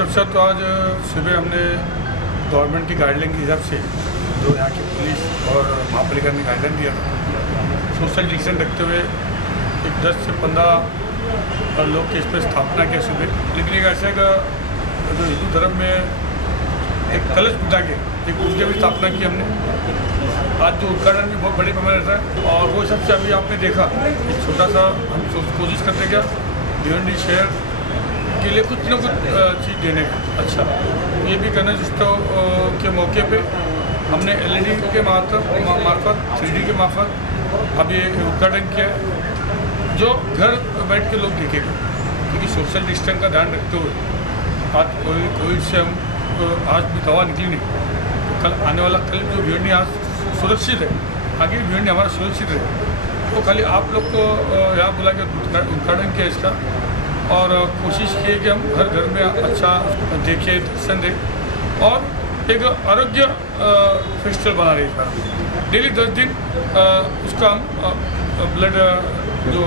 सबसे तो आज सुबह हमने गवर्नमेंट की गाइडलाइन के हिसाब से जो यहाँ की पुलिस और महापालिका ने गाइडलाइन दिया था, सोशल डिस्टेंस रखते हुए एक 10 से 15 लोग के इस पर स्थापना किया सुबह। लेकिन एक ऐसे का जो हिंदू धर्म में एक कलश पूजा के एक उसकी भी स्थापना की हमने। आज जो उद्घाटन भी बहुत बड़े पैमाने रहता है और वो सबसे अभी आपने देखा एक छोटा सा हम कोशिश करते क्या भिवंडी शहर के लिए कुछ न कुछ चीज़ देने का। अच्छा, ये भी करना जिसको के मौके पे हमने LED के मार्फत 3D के मार्फत अब ये उद्घाटन किया है जो घर बैठ के लोग देखेगा, क्योंकि सोशल डिस्टेंस का ध्यान रखते हुए आज कोविड से हम आज भी दवा निकली नहीं, तो कल आने वाला कल जो भिवंडी आज सुरक्षित है, आगे भी भिवंडी हमारा सुरक्षित रहे। तो खाली आप लोग को यहाँ बुला के उद्घाटन किया इसका और कोशिश की कि हम घर घर में अच्छा देखें, दर्शन दें और एक आरोग्य फेस्टिवल बना रहे हैं। डेली 10 दिन उसका हम ब्लड जो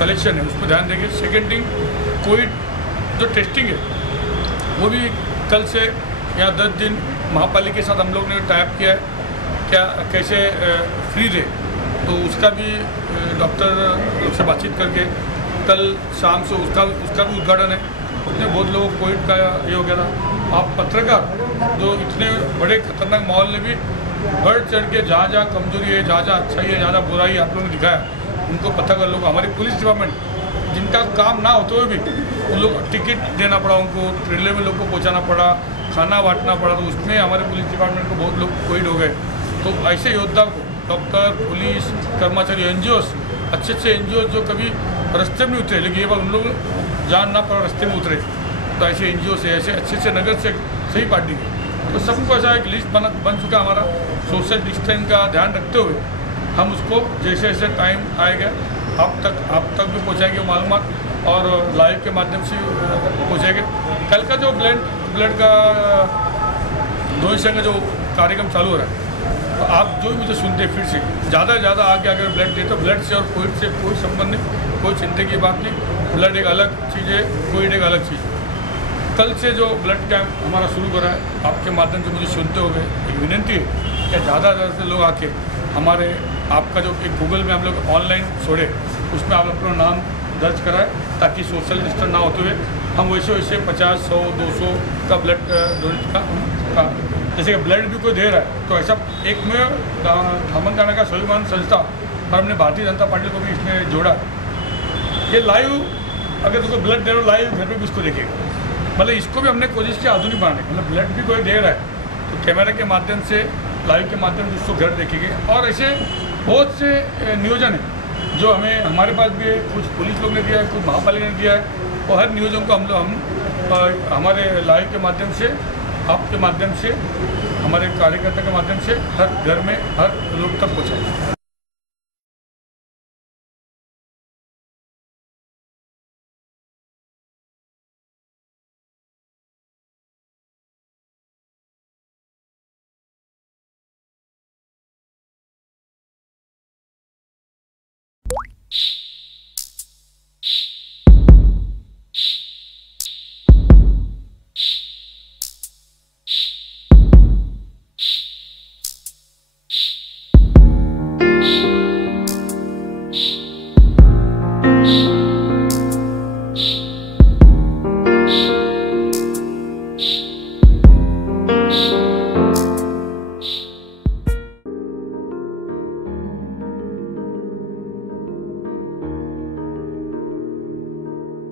कलेक्शन है उस पर ध्यान देंगे। सेकेंड थिंग कोविड जो टेस्टिंग है वो भी कल से यहाँ 10 दिन महापालिका के साथ हम लोग ने टाइप किया है क्या कैसे फ्री दे, तो उसका भी डॉक्टर लोग से बातचीत करके कल शाम से उसका भी उद्घाटन है। उसमें बहुत लोगों को कोविड का ये हो गया था। आप पत्रकार जो इतने बड़े खतरनाक माहौल में भी बढ़ चढ़ के जहाँ जहाँ कमजोरी है, जहाँ जहाँ अच्छाई है, जहाँ जहाँ बुराई आप लोगों ने दिखाया, उनको पता कर लोग। हमारी पुलिस डिपार्टमेंट जिनका काम ना होते हुए भी उन लोग टिकट देना पड़ा, उनको ट्रेन में लोग को पहुँचाना पड़ा, खाना बांटना पड़ा, तो उसमें हमारे पुलिस डिपार्टमेंट को बहुत लोग कोविड हो गए। तो ऐसे योद्धा को डॉक्टर, पुलिस कर्मचारी, NGOs, अच्छे NGOs जो कभी रास्ते में उतरे, लेकिन ये बार उन लोग जान ना पड़ा रास्ते में उतरे, तो ऐसे NGO से ऐसे अच्छे नगर से सही पार्टी के, तो सबको ऐसा एक लिस्ट बन चुका हमारा। सोशल डिस्टेंस का ध्यान रखते हुए हम उसको जैसे जैसे टाइम आएगा आप तक भी पहुँचाएंगे मालूमात और लाइव के माध्यम से पहुँचाएंगे। कल का जो ब्लड का डोनेशन का जो कार्यक्रम चालू हो रहा है, तो आप जो भी मुझे सुनते फिर से ज़्यादा से ज़्यादा आगे अगर ब्लड दे तो ब्लड से और कोविड से कोई संबंध नहीं, कोई चिंता की बात नहीं। ब्लड एक अलग चीज़ है, कोविड एक अलग चीज़ है। कल से जो ब्लड कैंप हमारा शुरू हो रहा है, आपके माध्यम से मुझे सुनते हो गए एक विनती है कि ज़्यादा से लोग आके हमारे आपका जो एक गूगल में हम लोग ऑनलाइन छोड़े उसमें आप अपना नाम दर्ज कराएं, ताकि सोशल डिस्टेंस ना होते हुए हम वैसे 50, 100, 200 का ब्लड डोनेट का जैसे कि ब्लड भी कोई दे रहा है, तो ऐसा एक में धामन खाना का स्वाभिमान संस्था और हमने भारतीय जनता पार्टी को भी इसमें जोड़ा। ये लाइव अगर उसको ब्लड दे रहा हो लाइव घर पे भी उसको देखेगा, मतलब इसको भी हमने कोशिश की आधुनिक बनाने, मतलब ब्लड भी कोई दे रहा है तो कैमरा के माध्यम से लाइव के माध्यम से उसको घर देखेंगे। और ऐसे बहुत से नियोजन है जो हमारे पास भी है, कुछ पुलिस लोग ने दिया है, कुछ महापालिका ने दिया है, और हर नियोजन को हम हमारे लाइव के माध्यम से, आपके माध्यम से, हमारे कार्यकर्ता के माध्यम से हर घर में हर लोग तक पहुँचाएंगे।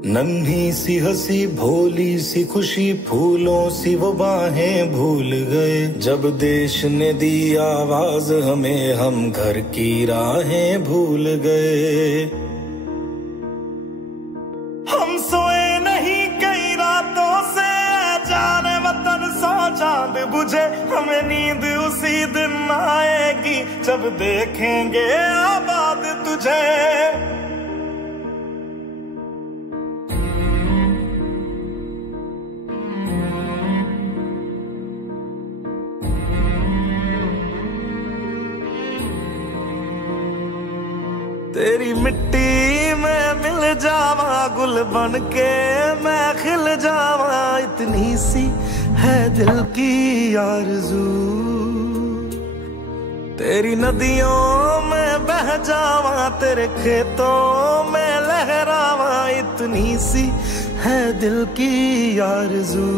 नन्ही सी हंसी भोली सी खुशी फूलों सी वो बाहें भूल गए। जब देश ने दी आवाज हमें हम घर की राहें भूल गए। हम सोए नहीं कई रातों से जाने वतन सौ चांद बुझे। हमें नींद उसी दिन आएगी जब देखेंगे आबाद तुझे। तेरी मिट्टी में मिल जावा गुल बन के मैं खिल जावा। इतनी सी है दिल की आरज़ू। तेरी नदियों में बह जावा तेरे खेतों में लहरावा। इतनी सी है दिल की आरज़ू।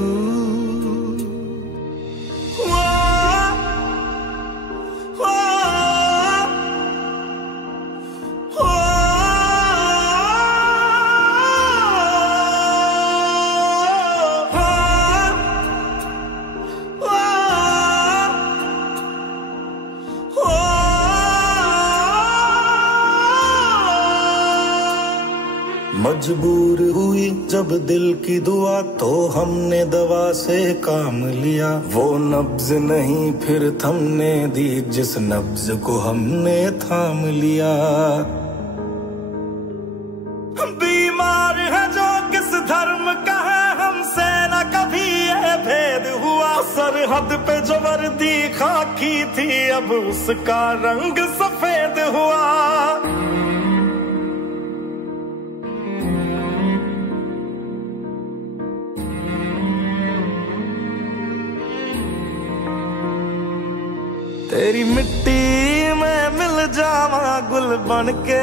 मजबूर हुई जब दिल की दुआ तो हमने दवा से काम लिया। वो नब्ज नहीं फिर थमने दी जिस नब्ज को हमने थाम लिया। बीमार है जो किस धर्म का है हमसे न कभी ये भेद हुआ। सरहद पे जो वर्दी खाकी थी अब उसका रंग सफेद हुआ। तेरी मिट्टी में मिल जावा गुल बन के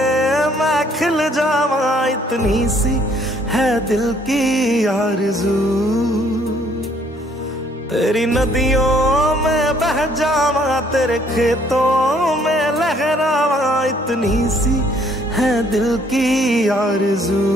मैं खिल जावा। इतनी सी है दिल की आरज़ू। तेरी नदियों में बह जावा तेरे खेतों में लहरावा। इतनी सी है दिल की आरज़ू।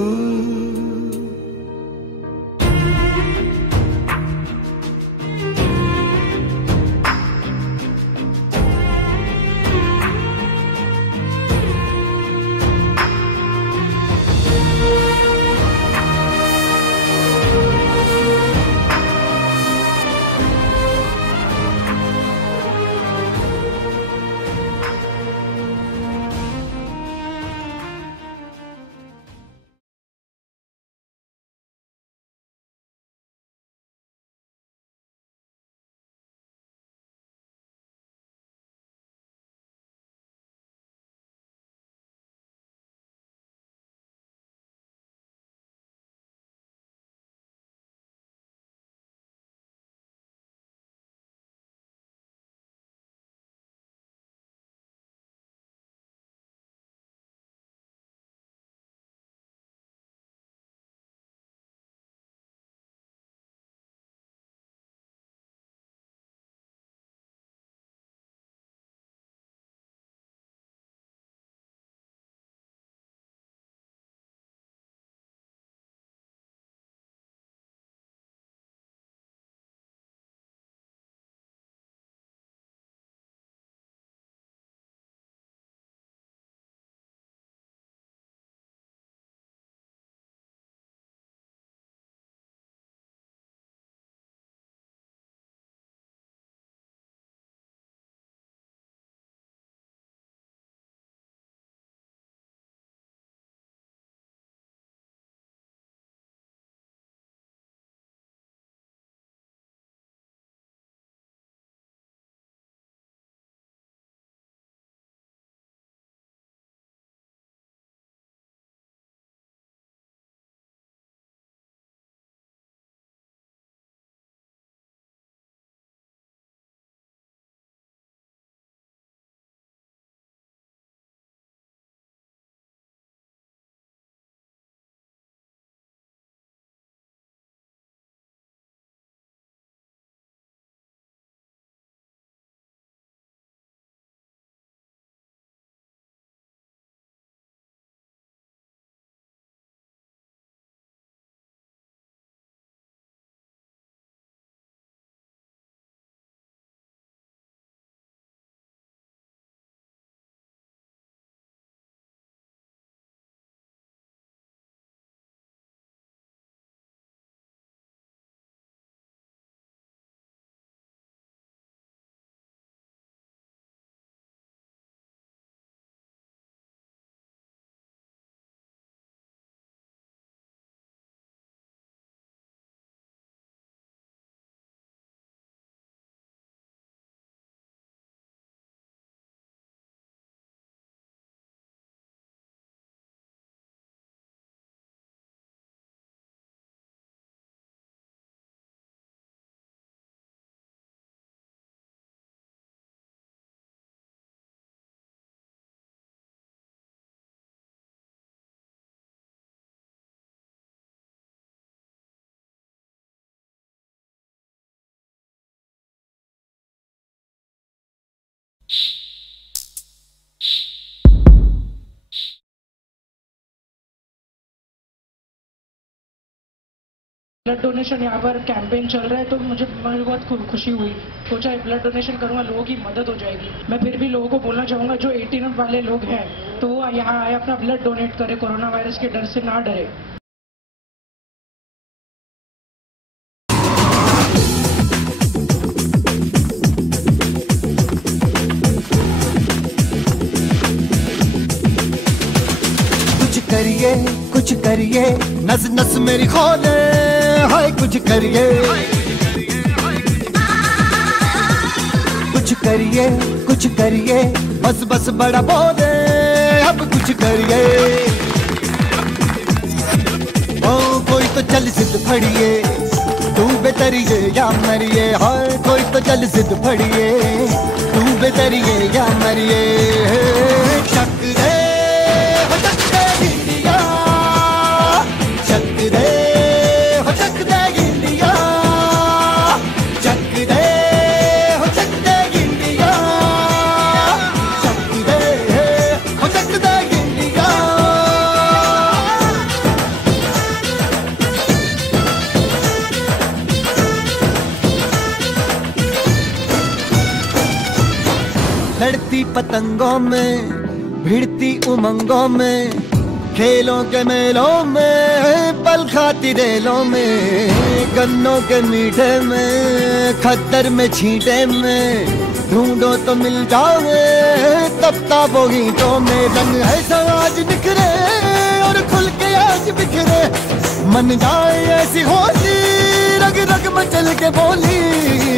ब्लड डोनेशन यहाँ पर कैंपेन चल रहा है तो मुझे बहुत खुशी हुई। सोचा ब्लड डोनेशन करूंगा, लोगों की मदद हो जाएगी। मैं फिर भी लोगों को बोलना चाहूंगा जो 18 वाले लोग हैं तो वो यहाँ आए, अपना ब्लड डोनेट करें, कोरोना वायरस के डर से ना डरे। कुछ करिए नस नस मेरी खोले, हाय कुछ करिए, कुछ करिए बस बस बड़ा बोले, अब कुछ करिए। ओ कोई तो चल जिद फड़िए, तू बेतरिए या मरिए, हाय कोई तो चल जिद फड़िए, तू बेतरिए या मरिए। शक दे लड़ती पतंगों में, भिड़ती उमंगों में, खेलों के मेलों में, पल खाती रेलों में, गन्नों के मीठे में, खद्दर में छींटे में, ढूंढो तो मिल जाओगे तब ताबो गीतों में। रंग है समाज निखरे और खुल के आज बिखरे, मन जाए ऐसी होली, रग रग मचल के बोली।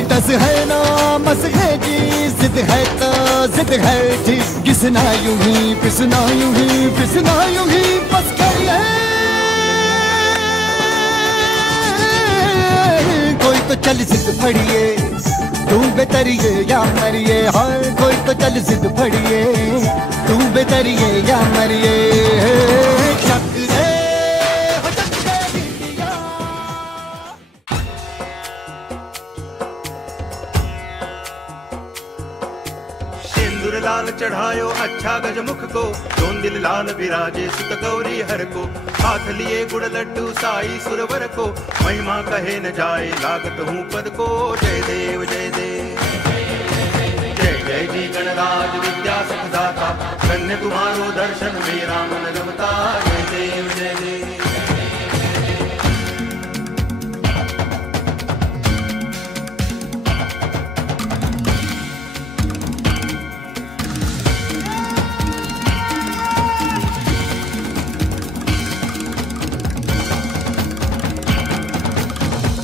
टस है ना मस है जी, जिद है तो जिद है जी, किसना यूं ही पिसना यूं ही पिसना यूं ही बस करिए। कोई तो चल जिद फड़िए, तू बेतरिए या मरिए, हाय कोई तो चल जिद फड़िए, तू बेतरिए या मरिए। शक दे लाल चढ़ायो अच्छा गजमुख को, जोन दिल लाल विराजे सुत गौरी हर को। हाथ लिए गुड़ लड्डू साई सुरवर को, महिमा कहे न जाए लागत हूँ पद को। जय देव जय देव जय जय जी गणराज विद्या सुखदाता, धन्य तुम्हारो दर्शन मेरा मन रमता। जय देव जय देव।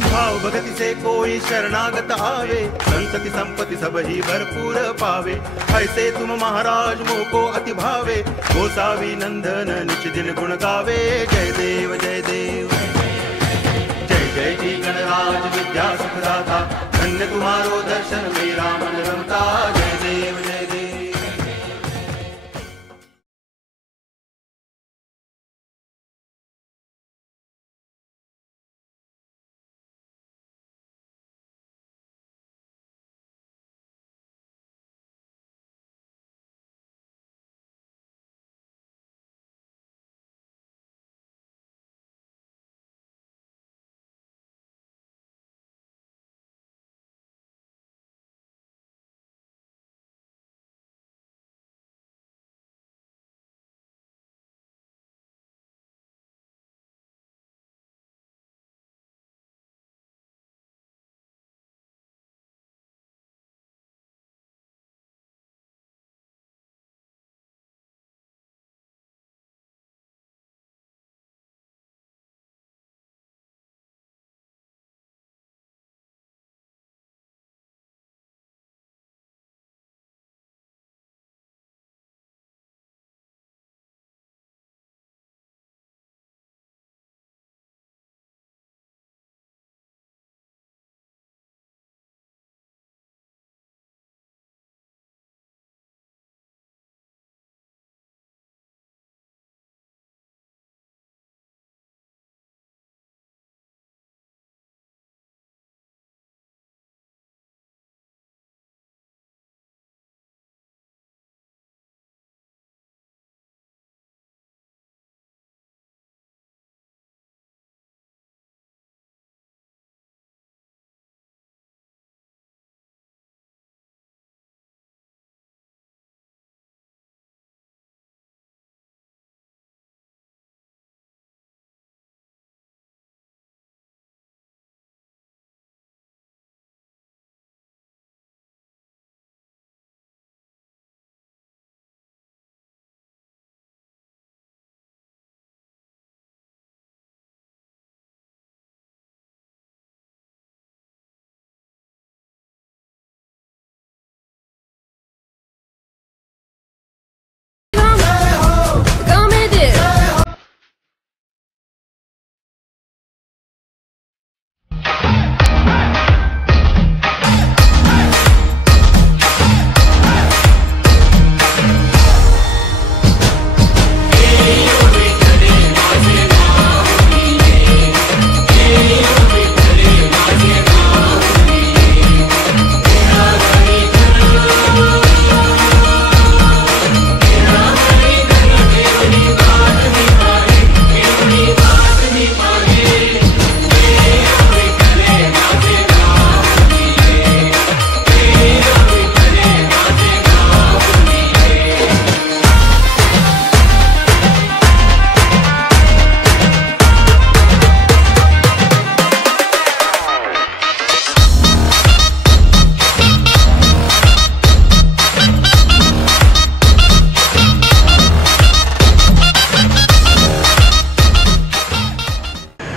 भाव भगति से कोई शरणागत आवे, संतति संपत्ति सब ही भरपूर पावे। ऐसे तुम महाराज मोह को अति भावे, गोसावी नंदन निच दिन गुण गावे। जय देव जय देव जय जय जी गणराज विद्या सुखदाता, धन्य तुम्हारो दर्शन मेरा मन रमता। जय देव जय देव।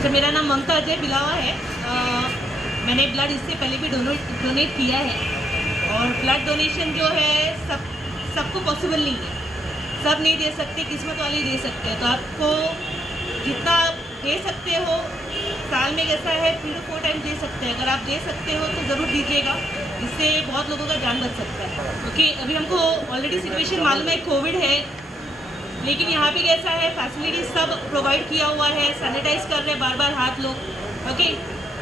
अच्छा, मेरा नाम ममता अजय बिलावा है। मैंने ब्लड इससे पहले भी डोनेट किया है और ब्लड डोनेशन जो है सबको पॉसिबल नहीं है, सब नहीं दे सकते, किस्मत वाले ही दे सकते हैं। तो आपको जितना दे सकते हो, साल में कैसा है 3 to 4 टाइम दे सकते हैं, अगर आप दे सकते हो तो ज़रूर दीजिएगा, इससे बहुत लोगों का जान बच सकता है। क्योंकि अभी हमको ऑलरेडी सिचुएशन मालूम है, कोविड है, लेकिन यहाँ पे कैसा है फैसिलिटीज सब प्रोवाइड किया हुआ है, सैनिटाइज कर रहे हैं बार बार हाथ लोग, ओके।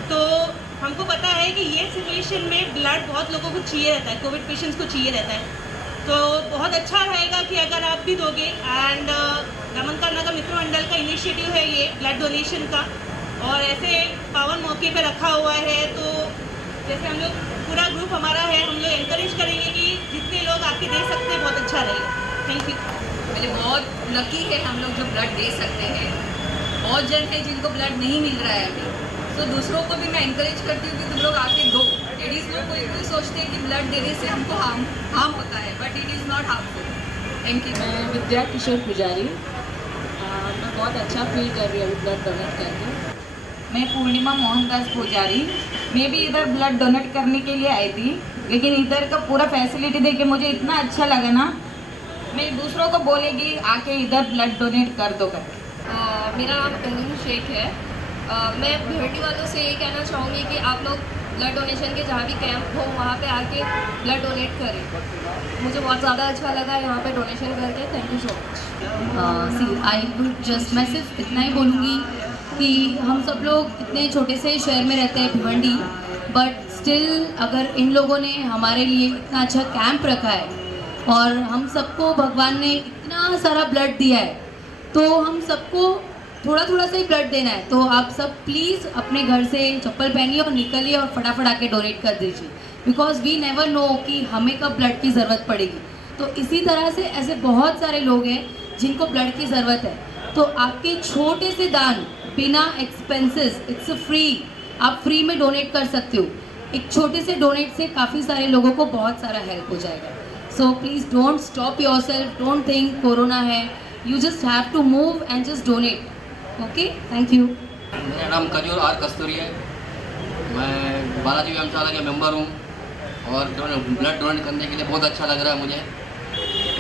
तो हमको पता है कि ये सिचुएशन में ब्लड बहुत लोगों को चाहिए रहता है, कोविड पेशेंट्स को चाहिए रहता है। तो बहुत अच्छा रहेगा कि अगर आप भी दोगे। एंड दामनकर नगर मित्र मंडल का इनिशिएटिव है ये ब्लड डोनेशन का, और ऐसे पावन मौके पे रखा हुआ है। तो जैसे हम लोग पूरा ग्रुप हमारा है, हम लोग एनकरेज करेंगे कि जितने लोग आके दे सकते हैं बहुत अच्छा रहेगा। Thank you. पहले बहुत लकी है हम लोग जो ब्लड दे सकते हैं। बहुत जन है जिनको ब्लड नहीं मिल रहा है अभी, तो दूसरों को भी मैं इंकरेज करती हूँ कि तुम लोग आके दो। लेडीज़ लोग कोई सोचते हैं कि ब्लड देने से हमको हार्म होता है, but it is not harmful. Thank you. मैं विद्या किशोर पुजारी, मैं बहुत अच्छा फील कर रही हूँ ब्लड डोनेट करके। मैं पूर्णिमा मोहनदास पुजारी, मैं भी इधर ब्लड डोनेट करने के लिए आई थी, लेकिन इधर का पूरा फैसिलिटी देख के मुझे इतना अच्छा लगा ना, मैं दूसरों को बोलेगी आके इधर ब्लड डोनेट कर दो कर। मेरा नाम तंजीम शेख है। मैं भिवंडी वालों से ये कहना चाहूँगी कि आप लोग ब्लड डोनेशन के जहाँ भी कैंप हो वहाँ पे आके ब्लड डोनेट करें। मुझे बहुत ज़्यादा अच्छा लगा यहाँ पे डोनेशन करके। Thank you so much. See I would just, मैं सिर्फ इतना ही बोलूँगी कि हम सब लोग इतने छोटे से शहर में रहते हैं भिवंडी, बट स्टिल अगर इन लोगों ने हमारे लिए इतना अच्छा कैंप रखा है और हम सबको भगवान ने इतना सारा ब्लड दिया है, तो हम सबको थोड़ा थोड़ा सा ही ब्लड देना है। तो आप सब प्लीज़ अपने घर से चप्पल पहनिए और निकलिए और फटाफट आके डोनेट कर दीजिए, बिकॉज वी नेवर नो कि हमें कब ब्लड की ज़रूरत पड़ेगी। तो इसी तरह से ऐसे बहुत सारे लोग हैं जिनको ब्लड की ज़रूरत है, तो आपके छोटे से दान बिना एक्सपेंसेस, इट्स फ्री, आप फ्री में डोनेट कर सकते हो। एक छोटे से डोनेट से काफ़ी सारे लोगों को बहुत सारा हेल्प हो जाएगा। So please don't stop yourself, don't think corona है, you just have to move and just donate. Okay, thank you. मेरा नाम कजूर आर कस्तूरी है, मैं बालाजी व्यायामशाला के मेंबर हूँ और ब्लड डोनेट करने के लिए बहुत अच्छा लग रहा है मुझे,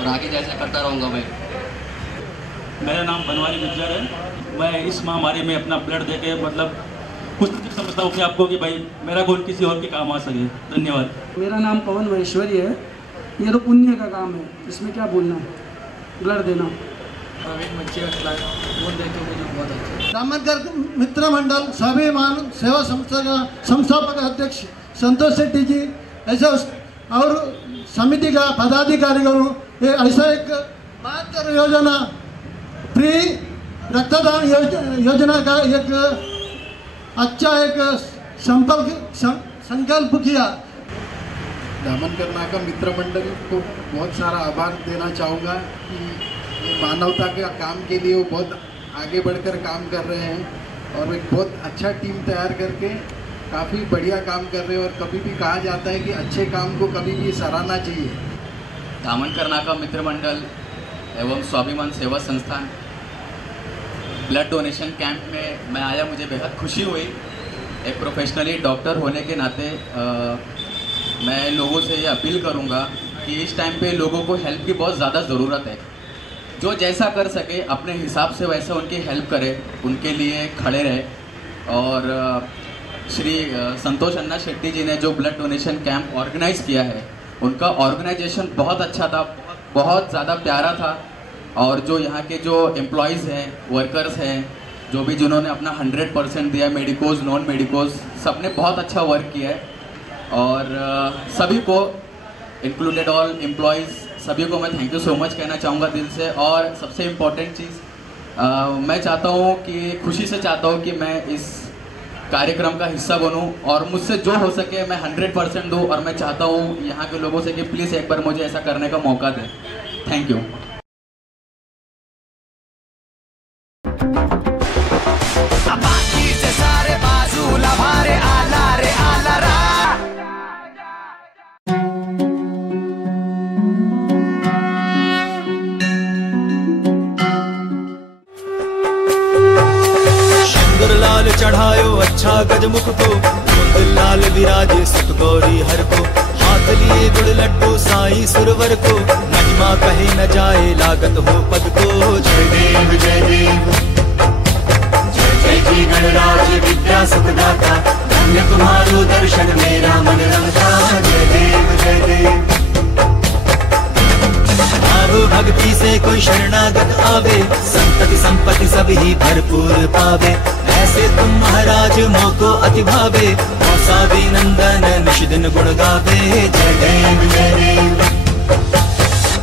और आगे जैसा करता रहूँगा मैं। मेरा नाम बनवारी गुज्जर है। मैं इस महामारी में अपना ब्लड देके मतलब कुछ समझता हूँ अपने आपको कि भाई मेरा खून किसी और के काम आ सके। धन्यवाद। मेरा नाम पवन महेश्वरी है। ये तो पुण्य का काम है, इसमें क्या बोलना है, ब्लड देना। दामनकर मित्र मंडल स्वाभिमान सेवा संस्था का संस्थापक अध्यक्ष संतोष शेट्टी जी, ऐसा और समिति का पदाधिकारियों, ये ऐसा एक बहादुर योजना फ्री रक्तदान योजना का एक अच्छा एक संकल्प किया। दामनकर नाका मित्र मंडल को बहुत सारा आभार देना चाहूँगा कि मानवता के काम के लिए वो बहुत आगे बढ़कर काम कर रहे हैं और एक बहुत अच्छा टीम तैयार करके काफ़ी बढ़िया काम कर रहे हैं। और कभी भी कहा जाता है कि अच्छे काम को कभी भी सराहना चाहिए। दामनकर नाका मित्र मंडल एवं स्वाभिमान सेवा संस्थान ब्लड डोनेशन कैंप में मैं आया, मुझे बेहद खुशी हुई। एक प्रोफेशनली डॉक्टर होने के नाते मैं लोगों से ये अपील करूँगा कि इस टाइम पे लोगों को हेल्प की बहुत ज़्यादा ज़रूरत है। जो जैसा कर सके अपने हिसाब से वैसा उनकी हेल्प करे, उनके लिए खड़े रहे। और श्री संतोष अन्ना शेट्टी जी ने जो ब्लड डोनेशन कैंप ऑर्गेनाइज़ किया है, उनका ऑर्गेनाइजेशन बहुत अच्छा था, बहुत ज़्यादा प्यारा था। और जो यहाँ के जो एम्प्लॉयज़ हैं, वर्कर्स हैं, जो भी जिन्होंने अपना 100% दिया, मेडिकोज नॉन मेडिकोज, सब ने बहुत अच्छा वर्क किया है। और सभी को इंक्लूडेड ऑल एम्प्लॉयज़, सभी को मैं थैंक यू सो मच कहना चाहूँगा दिल से। और सबसे इम्पॉर्टेंट चीज़ मैं चाहता हूँ कि खुशी से चाहता हूँ कि मैं इस कार्यक्रम का हिस्सा बनूँ और मुझसे जो हो सके मैं 100% दूँ। और मैं चाहता हूँ यहाँ के लोगों से कि प्लीज़ एक बार मुझे ऐसा करने का मौका दें। Thank you. शंकर लाल चढ़ायो अच्छा गजमुख को, कुंद लाल विराजे सुत गौरी हर को, हाथ लिए गुड़ लड्डू साईं सुरवर को, महिमा कहे न जाए लागत हो पद को। जय देव जय देव जय जय जी गणराज विद्या सुखदाता, धन्य तुम्हारो दर्शन मेरा मन रमता। जय देव जय देव आओ भक्ति से कोई शरणागत आवे, संतति संपत्ति सब ही भरपूर पावे, ऐसे तुम महाराज मोको अति भावे, मौसावी नंदन निश दिन गुण गावे। जय देव जय देव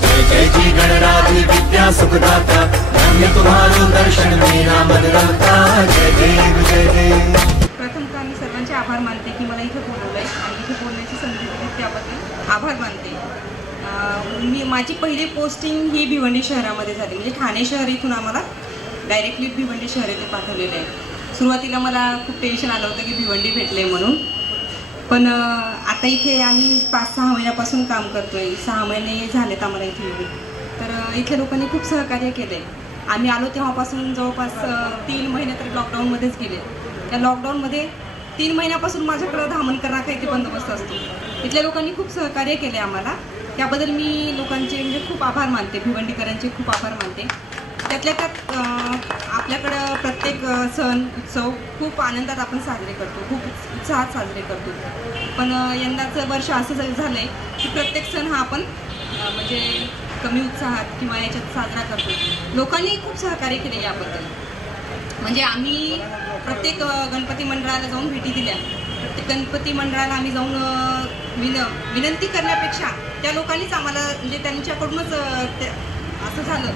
जय जय जी गणराज विद्या सुखदाता, धन्य तुम्हारो दर्शन मेरा मन रमता। जय देव जय देव। प्रथमतः मी सर्वांचे आभार मानते की मला इथे बोलवलंय आणि इथे बोलण्याची संधी दिली त्याबद्दल आभार मानते। माझी पहिली पोस्टिंग ही भिवंडी शहरामध्ये झाली, म्हणजे ठाणे शहर इथून आम्हाला डायरेक्टली भिवंडी शहर इथे पाठवलेलं आहे। सुरुवातीला मला खूप टेन्शन आलं होतं की भिवंडी भेटले म्हणून, पण आता इथे आम्ही 5-6 महिन्यापासून काम करतोय, 6 महिने झालेत आम्हाला इथे येऊन। तर इथल्या लोकांनी खूप सहकार्य केले। आम्ही आलो तेव्हापासून जवळपास 3 महिने तर लॉकडाऊनमध्येच गेले। त्या लॉकडाऊनमध्ये 3 महिन्यापासून माझ्याकडं धामणकर नाका इथे बंदोबस्त असतो। इथल्या लोकांनी खूप सहकार्य केले आम्हाला, त्याबद्दल मी लोकांचे म्हणजे खूप आभार मानते, भिवंडीकरांचे खूप आभार मानते। त्यातल्या त्यात आपल्याकडं प्रत्येक सण उत्सव खूप आनंदात आपण साजरे करतो, खूप उत्साहात साजरे करतो, पण यंदाचं वर्ष असं झालं आहे की प्रत्येक सण हा आपण म्हणजे कमी उत्साहात किंवा याच्यात साजरा करतो। लोकांनी खूप सहकार्य केले याबद्दल, म्हणजे आम्ही प्रत्येक गणपती मंडळाला जाऊन भेटी दिल्या। प्रत्येक गणपती मंडळाला आम्ही जाऊन विनंती करण्यापेक्षा त्या लोकांनीच आम्हाला म्हणजे त्यांच्याकडूनच असं झालं,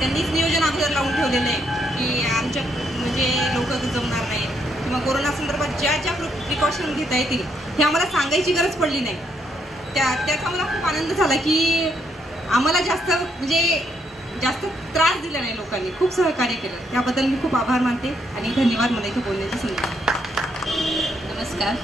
त्यांनीच नियोजन अगोदर लावून ठेवलेलं आहे की आमच्या म्हणजे लोक जमणार नाही किंवा कोरोना संदर्भात ज्या ज्या प्रिकॉशन घेता येतील हे आम्हाला सांगायची गरज पडली नाही। त्याचा मला खूप आनंद झाला की आम्हाला जास्त त्रास दिला नाही, लोकांनी खूप सहकार्य केलं, त्याबद्दल मी खूप आभार मानते आणि धन्यवाद मला इथे बोलण्याची संधी। नमस्कार,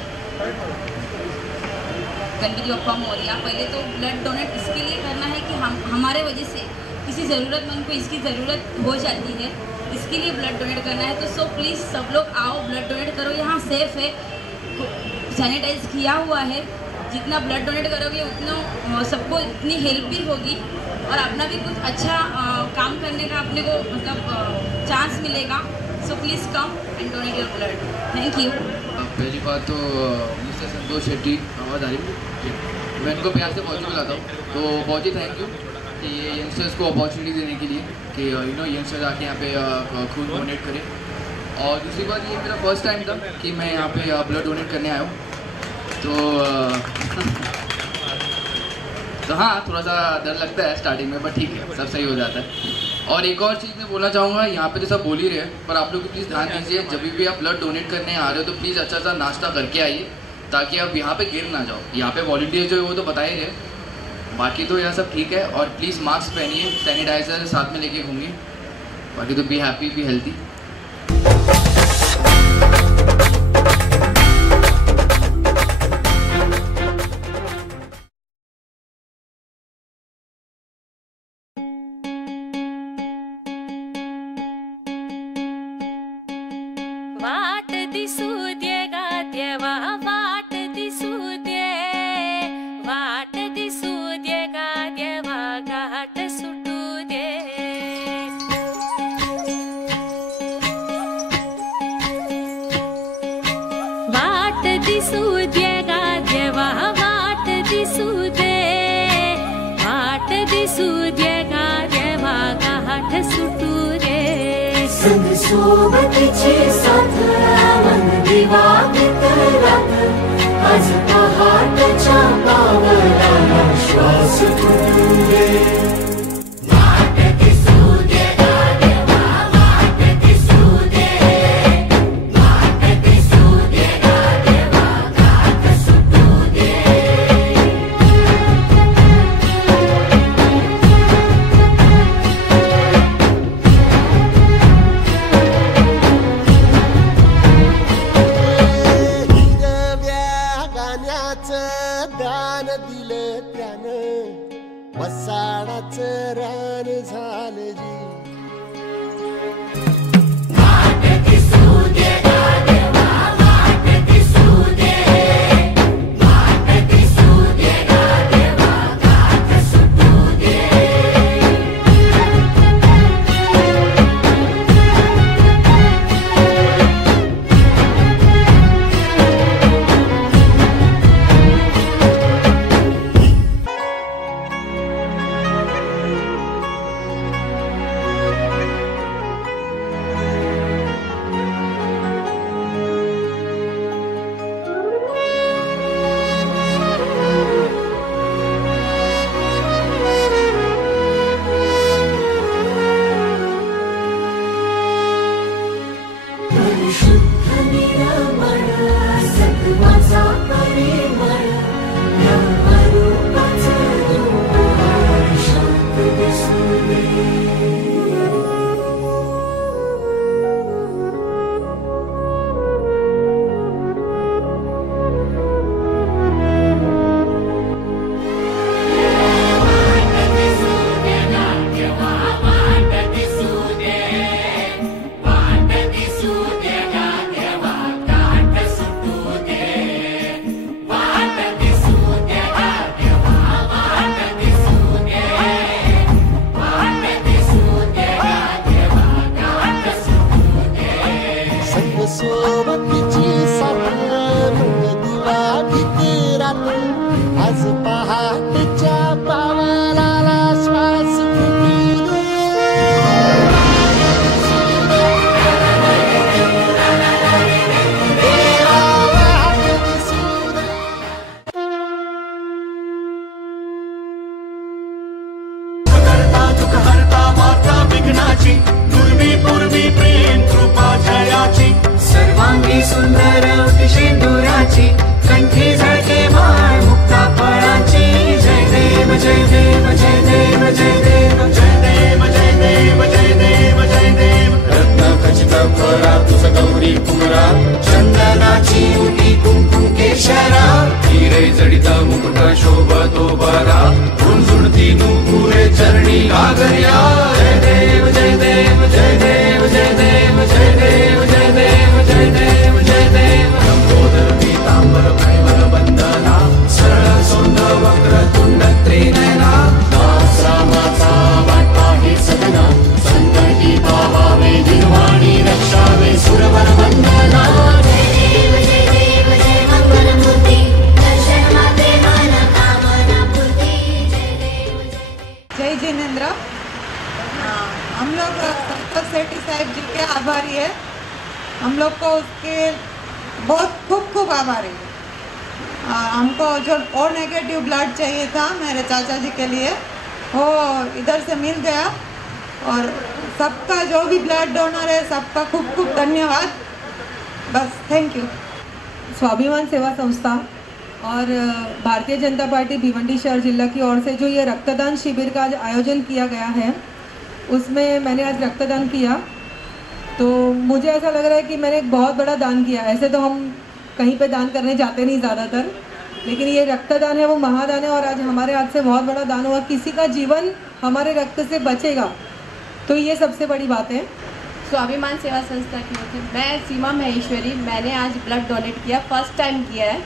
गणपति बप्पा मोरया। पहले तो ब्लड डोनेट इसके लिए करना है कि हमारे वजह से किसी ज़रूरतमंद को इसकी ज़रूरत हो जाती है, इसके लिए ब्लड डोनेट करना है। तो सो प्लीज़ सब लोग आओ, ब्लड डोनेट करो, यहाँ सेफ है, सैनिटाइज किया हुआ है। जितना ब्लड डोनेट करोगे उतना सबको इतनी हेल्प भी होगी और अपना भी कुछ अच्छा काम करने का अपने को मतलब चांस मिलेगा। So please come and donate your blood. Thank you. पहली बात तो मिस्टर संतोष शेट्टी आवाज़ आ रही, मैं इनको प्यार से बहुत ही बुलाता हूँ, तो बहुत ही थैंक यू कि ये यंगस्टर्स को अपॉर्चुनिटी देने के लिए कि यंगस्टर्स आके यहाँ पे खून डोनेट करें। और दूसरी बात ये मेरा फर्स्ट टाइम था कि मैं यहाँ पे ब्लड डोनेट करने आया हूँ, तो हाँ थोड़ा सा डर लगता है स्टार्टिंग में, बट ठीक है, सब सही हो जाता है। और एक और चीज़ मैं बोलना चाहूँगा, यहाँ पे तो सब बोल ही रहे हैं, पर आप लोग प्लीज़ ध्यान दीजिए, जब भी आप ब्लड डोनेट करने आ रहे हो तो प्लीज़ अच्छा सा नाश्ता करके आइए, ताकि आप यहाँ पे गिर ना जाओ। यहाँ पे वॉलंटियर जो है वो तो बता ही रहे, बाकी तो यह सब ठीक है। और प्लीज़ मास्क पहनिए, सैनिटाइजर साथ में लेके घूमिए, बाकी तो बी हैप्पी बी हेल्थी। वाट दिसू दे गा देवा, वाट दिसू दे, वाट दिसू दे गा देवा, घाट सुटू दे। वाट दिसू दे गा देवा, वाट दिसू दे, वाट दिसू दे गा देवा, घाट सुटू दे। संग सोबतीची साथ मन दिवा मित्रात, आज पहाटच्या पावलाला श्वास फुटू दे। वाट दिसू दे गा देवा, वाट दिसू दे, वाट दिसू दे गा देवा, घाट सुटू दे। दान दिलं त्यानं, वसाडाचं रान झालं जी। वाट दिसू दे गा विठ्ठली रमण सत्वाचा परिमळ या रूपाचं द्वार शांत दिसू दे. सोबतीची साथ दिवा भितरात आज पहाटेच्या पावलाला श्वास फुटी करता दुःख हरता माता विघ्नाची पूर्वी पूर्वी प्रेम कृपा जयाची सर्वांगी सुंदर शेंदुराची कंठी झळके माळ मुक्ता फळाची जय देव जय देव जय देव जय देव जय देव जय देव जय देव जय देव रत्न खचित फळा तुझ गौरी कुमरा चंदनाची उटी कुंकुम केशरा हिरे जडित मुकुट शोभतो बरा झुणझुणती नुपुरे चरणी घागर्या जय देव जय देव जय देव जय देव जय देव जय देव जय देव जय देव लंबोदर पीतांबर परिमल वंदना सरळ सोंड वक्र तुंड त्रिनयना दास रामाचा वाटा हे सदना संकटी पावावे निर्वाणी रक्षावे सुरवर वंदना जय देव जय देव जय मंगलमूर्ती दर्शन माते मन कामना पूर्ती जय देव जय जिनेंद्र. हम लोग संतोष सेठी साहब जी के आभारी है. हम लोग को उसके बहुत खूब खूब आभारी है. हमको जो ओ नेगेटिव ब्लड चाहिए था मेरे चाचा जी के लिए वो इधर से मिल गया और सबका जो भी ब्लड डोनर है सबका खूब खूब धन्यवाद. बस थैंक यू. स्वाभिमान सेवा संस्था और भारतीय जनता पार्टी भिवंडी शहर जिला की ओर से जो ये रक्तदान शिविर का आज आयोजन किया गया है उसमें मैंने आज रक्तदान किया. तो मुझे ऐसा लग रहा है कि मैंने एक बहुत बड़ा दान किया. ऐसे तो हम कहीं पे दान करने जाते नहीं ज़्यादातर, लेकिन ये रक्तदान है वो महादान है और आज हमारे हाथ से बहुत बड़ा दान हुआ. किसी का जीवन हमारे रक्त से बचेगा तो ये सबसे बड़ी बात है. स्वाभिमान सेवा संस्था की ओर से मैं सीमा महेश्वरी, मैंने आज ब्लड डोनेट किया, फर्स्ट टाइम किया है.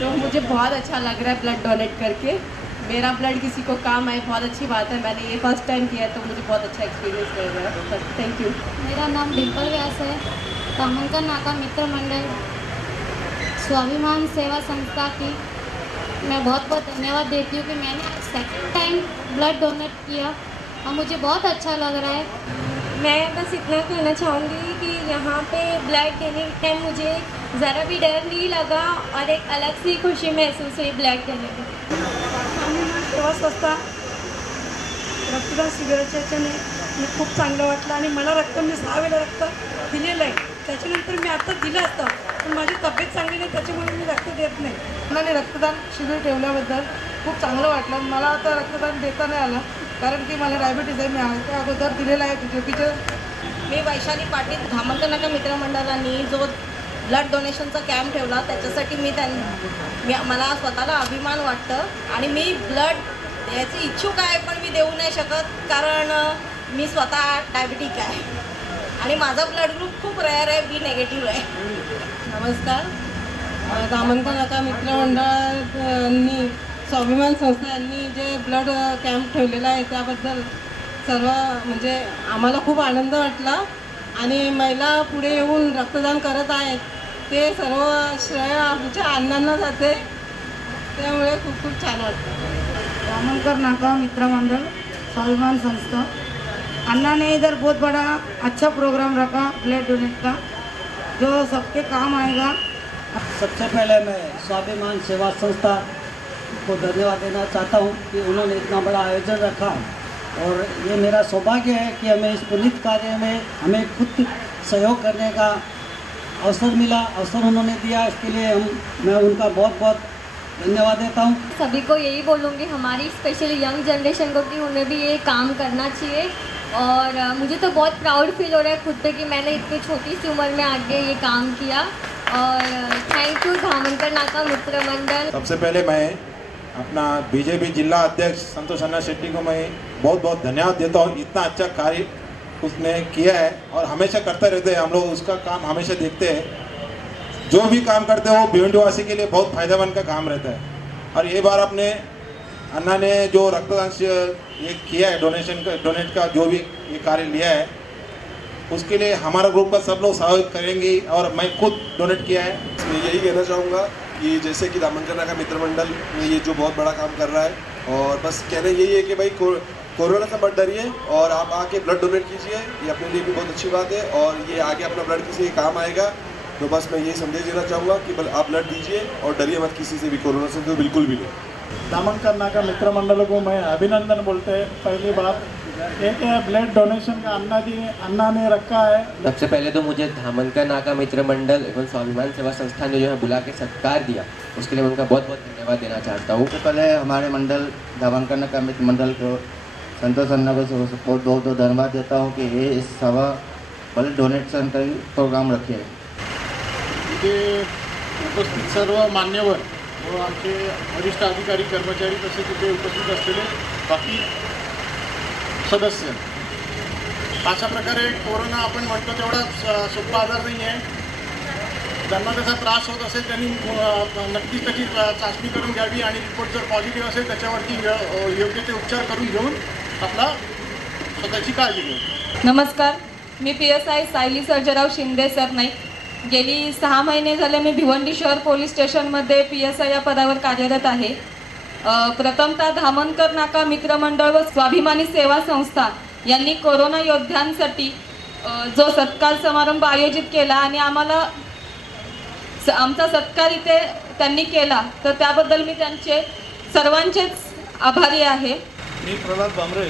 तो मुझे बहुत अच्छा लग रहा है ब्लड डोनेट करके. मेरा ब्लड किसी को काम आए बहुत अच्छी बात है. मैंने ये फर्स्ट टाइम किया है तो मुझे बहुत अच्छा एक्सपीरियंस लग रहा है. Thank you. मेरा नाम डिम्पल व्यास है. दामनकर नाका मित्र मंडल स्वाभिमान सेवा संस्था की मैं बहुत बहुत धन्यवाद देती हूँ कि मैंने आज सेकंड टाइम ब्लड डोनेट किया और मुझे बहुत अच्छा लग रहा है. मैं बस इतना कहना चाहूँगी कि यहाँ पे ब्लड देने के टाइम मुझे ज़रा भी डर नहीं लगा और एक अलग सी खुशी महसूस हुई ब्लड देने की. सेवा संस्था रक्तदान शिबिराच्या याच्याने मी खूप चांगलं वाटलं आणि मला रक्त मी 6 वेळा रक्त दिलेलं आहे. त्याच्यानंतर मी आता दिलं असतं पण माझी तब्येत चांगली नाही त्याच्यामुळे मी रक्त देत नाही. आणि रक्तदान शिबिर ठेवल्याबद्दल खूप चांगलं वाटलं. मला आता रक्तदान देता नाही आलं कारण की मला डायबिटीज आहे. मी त्या अगोदर दिलेलं आहे बीजेपीचं. मी वैशाली पाटील, धामणकर नाका मित्रमंडळांनी जो ब्लड डोनेशनचा कॅम्प ठेवला त्याच्यासाठी मला स्वतःला अभिमान वाटतं आणि मी ब्लड द्यायची इच्छुक आहे पण मी देऊ नाही शकत कारण मी स्वतः डायबिटिक आहे आणि माझा ब्लड ग्रुप खूप रेअर आहे, बी नेगेटिव्ह आहे. नमस्कार. धामणकर नाका मित्रमंडळांनी स्वाभिमान संस्था यांनी जे ब्लड कॅम्प ठेवलेला आहे त्याबद्दल सर्व म्हणजे आम्हाला खूप आनंद वाटला आणि महिला पुढे येऊन रक्तदान करत आहेत ते सर्व श्रेय आमच्या अण्णांना जाते. त्यामुळे खूप खूप छान वाटतं. दामनकर नाका मित्र मंडल स्वाभिमान संस्था अन्ना ने इधर बहुत बड़ा अच्छा प्रोग्राम रखा ब्लड डोनेट का जो सबके काम आएगा. सबसे पहले मैं स्वाभिमान सेवा संस्था को धन्यवाद देना चाहता हूँ कि उन्होंने इतना बड़ा आयोजन रखा और ये मेरा सौभाग्य है कि हमें इस पुनीत कार्य में हमें खुद सहयोग करने का अवसर मिला, अवसर उन्होंने दिया, इसके लिए मैं उनका बहुत बहुत धन्यवाद देता हूँ। सभी को यही बोलूँगी, हमारी स्पेशली यंग जनरेशन को, कि उन्हें भी ये काम करना चाहिए। और मुझे तो बहुत प्राउड फील हो रहा है खुद पे कि मैंने इतनी छोटी सी उम्र में आगे ये काम किया। और थैंक यू धामनकर नाका मित्र मंडल। सबसे पहले मैं अपना बीजेपी जिला अध्यक्ष संतोष अन्ना शेट्टी को मैं बहुत बहुत धन्यवाद देता हूँ। इतना अच्छा कार्य उसने किया है और हमेशा करते रहते हैं, हम लोग उसका काम हमेशा देखते हैं। जो भी काम करते हो भिवंडीवासी के लिए बहुत फायदेमंद का काम रहता है। और ये बार अपने अन्ना ने जो रक्तदान से ये किया है, डोनेट का जो भी ये कार्य लिया है, उसके लिए हमारा ग्रुप का सब लोग सहयोग करेंगे और मैं खुद डोनेट किया है। मैं यही कहना चाहूँगा कि जैसे कि धामनकर नाका मित्र मंडल में ये जो बहुत बड़ा काम कर रहा है, और बस कहना यही है कि भाई कोरोना से मत डरिए और आप आके ब्लड डोनेट कीजिए। ये अपने लिए भी बहुत अच्छी बात है और ये आगे अपना ब्लड किसी के काम आएगा। तो बस मैं यही संदेश देना चाहूँगा कि आप ब्लड दीजिए और डरिए मत किसी से भी, कोरोना से तो बिल्कुल भी नहीं। धामनकर नाका मित्र मंडल को मैं अभिनंदन बोलते हैं। पहली बात एक है ब्लड डोनेशन का अन्ना ने रखा है। सबसे पहले तो मुझे धामनकर नाका मित्र मंडल एवं स्वाभिमान सेवा संस्थान ने जो है बुला के सत्कार दिया, उसके लिए उनका बहुत बहुत धन्यवाद देना चाहता हूँ। सबसे पहले हमारे मंडल धामनकर नाका मित्र मंडल को संतोष अन्ना को बहुत बहुत धन्यवाद देता हूँ कि ये इस सभा ब्लड डोनेशन का प्रोग्राम रखे है। उपस्थित सर्व मान्यवर व आमचे वरिष्ठ अधिकारी कर्मचारी तसेच तिथे उपस्थित असलेले बाकी सदस्य, अशा प्रकारे कोरोना आपण म्हणतो तेवढा सोपा आजार नाही आहे। ज्यांना त्याचा त्रास होत असेल त्यांनी नक्कीच त्याची चाचणी करून घ्यावी आणि रिपोर्ट जर पॉझिटिव्ह असेल त्याच्यावरती योग्य ते उपचार करून घेऊन आपला स्वतःची काळजी घेऊ। नमस्कार, मी PSI सायली सर्जेराव शिंदे सरनाईक। गेली 6 महिने झाले मी भिवंडी शहर पोलीस स्टेशनमध्ये PSI या पदावर कार्यरत आहे। प्रथमतः धामनकर नाका मित्रमंडळ व स्वाभिमानी सेवा संस्था यांनी कोरोना योद्ध्यांसाठी जो सत्कार समारंभ आयोजित केला आणि आम्हाला आमचा सत्कार इथे त्यांनी केला, तर त्याबद्दल मी त्यांचे सर्वांचेच आभारी आहे। मी प्रल्हाद बांबरे,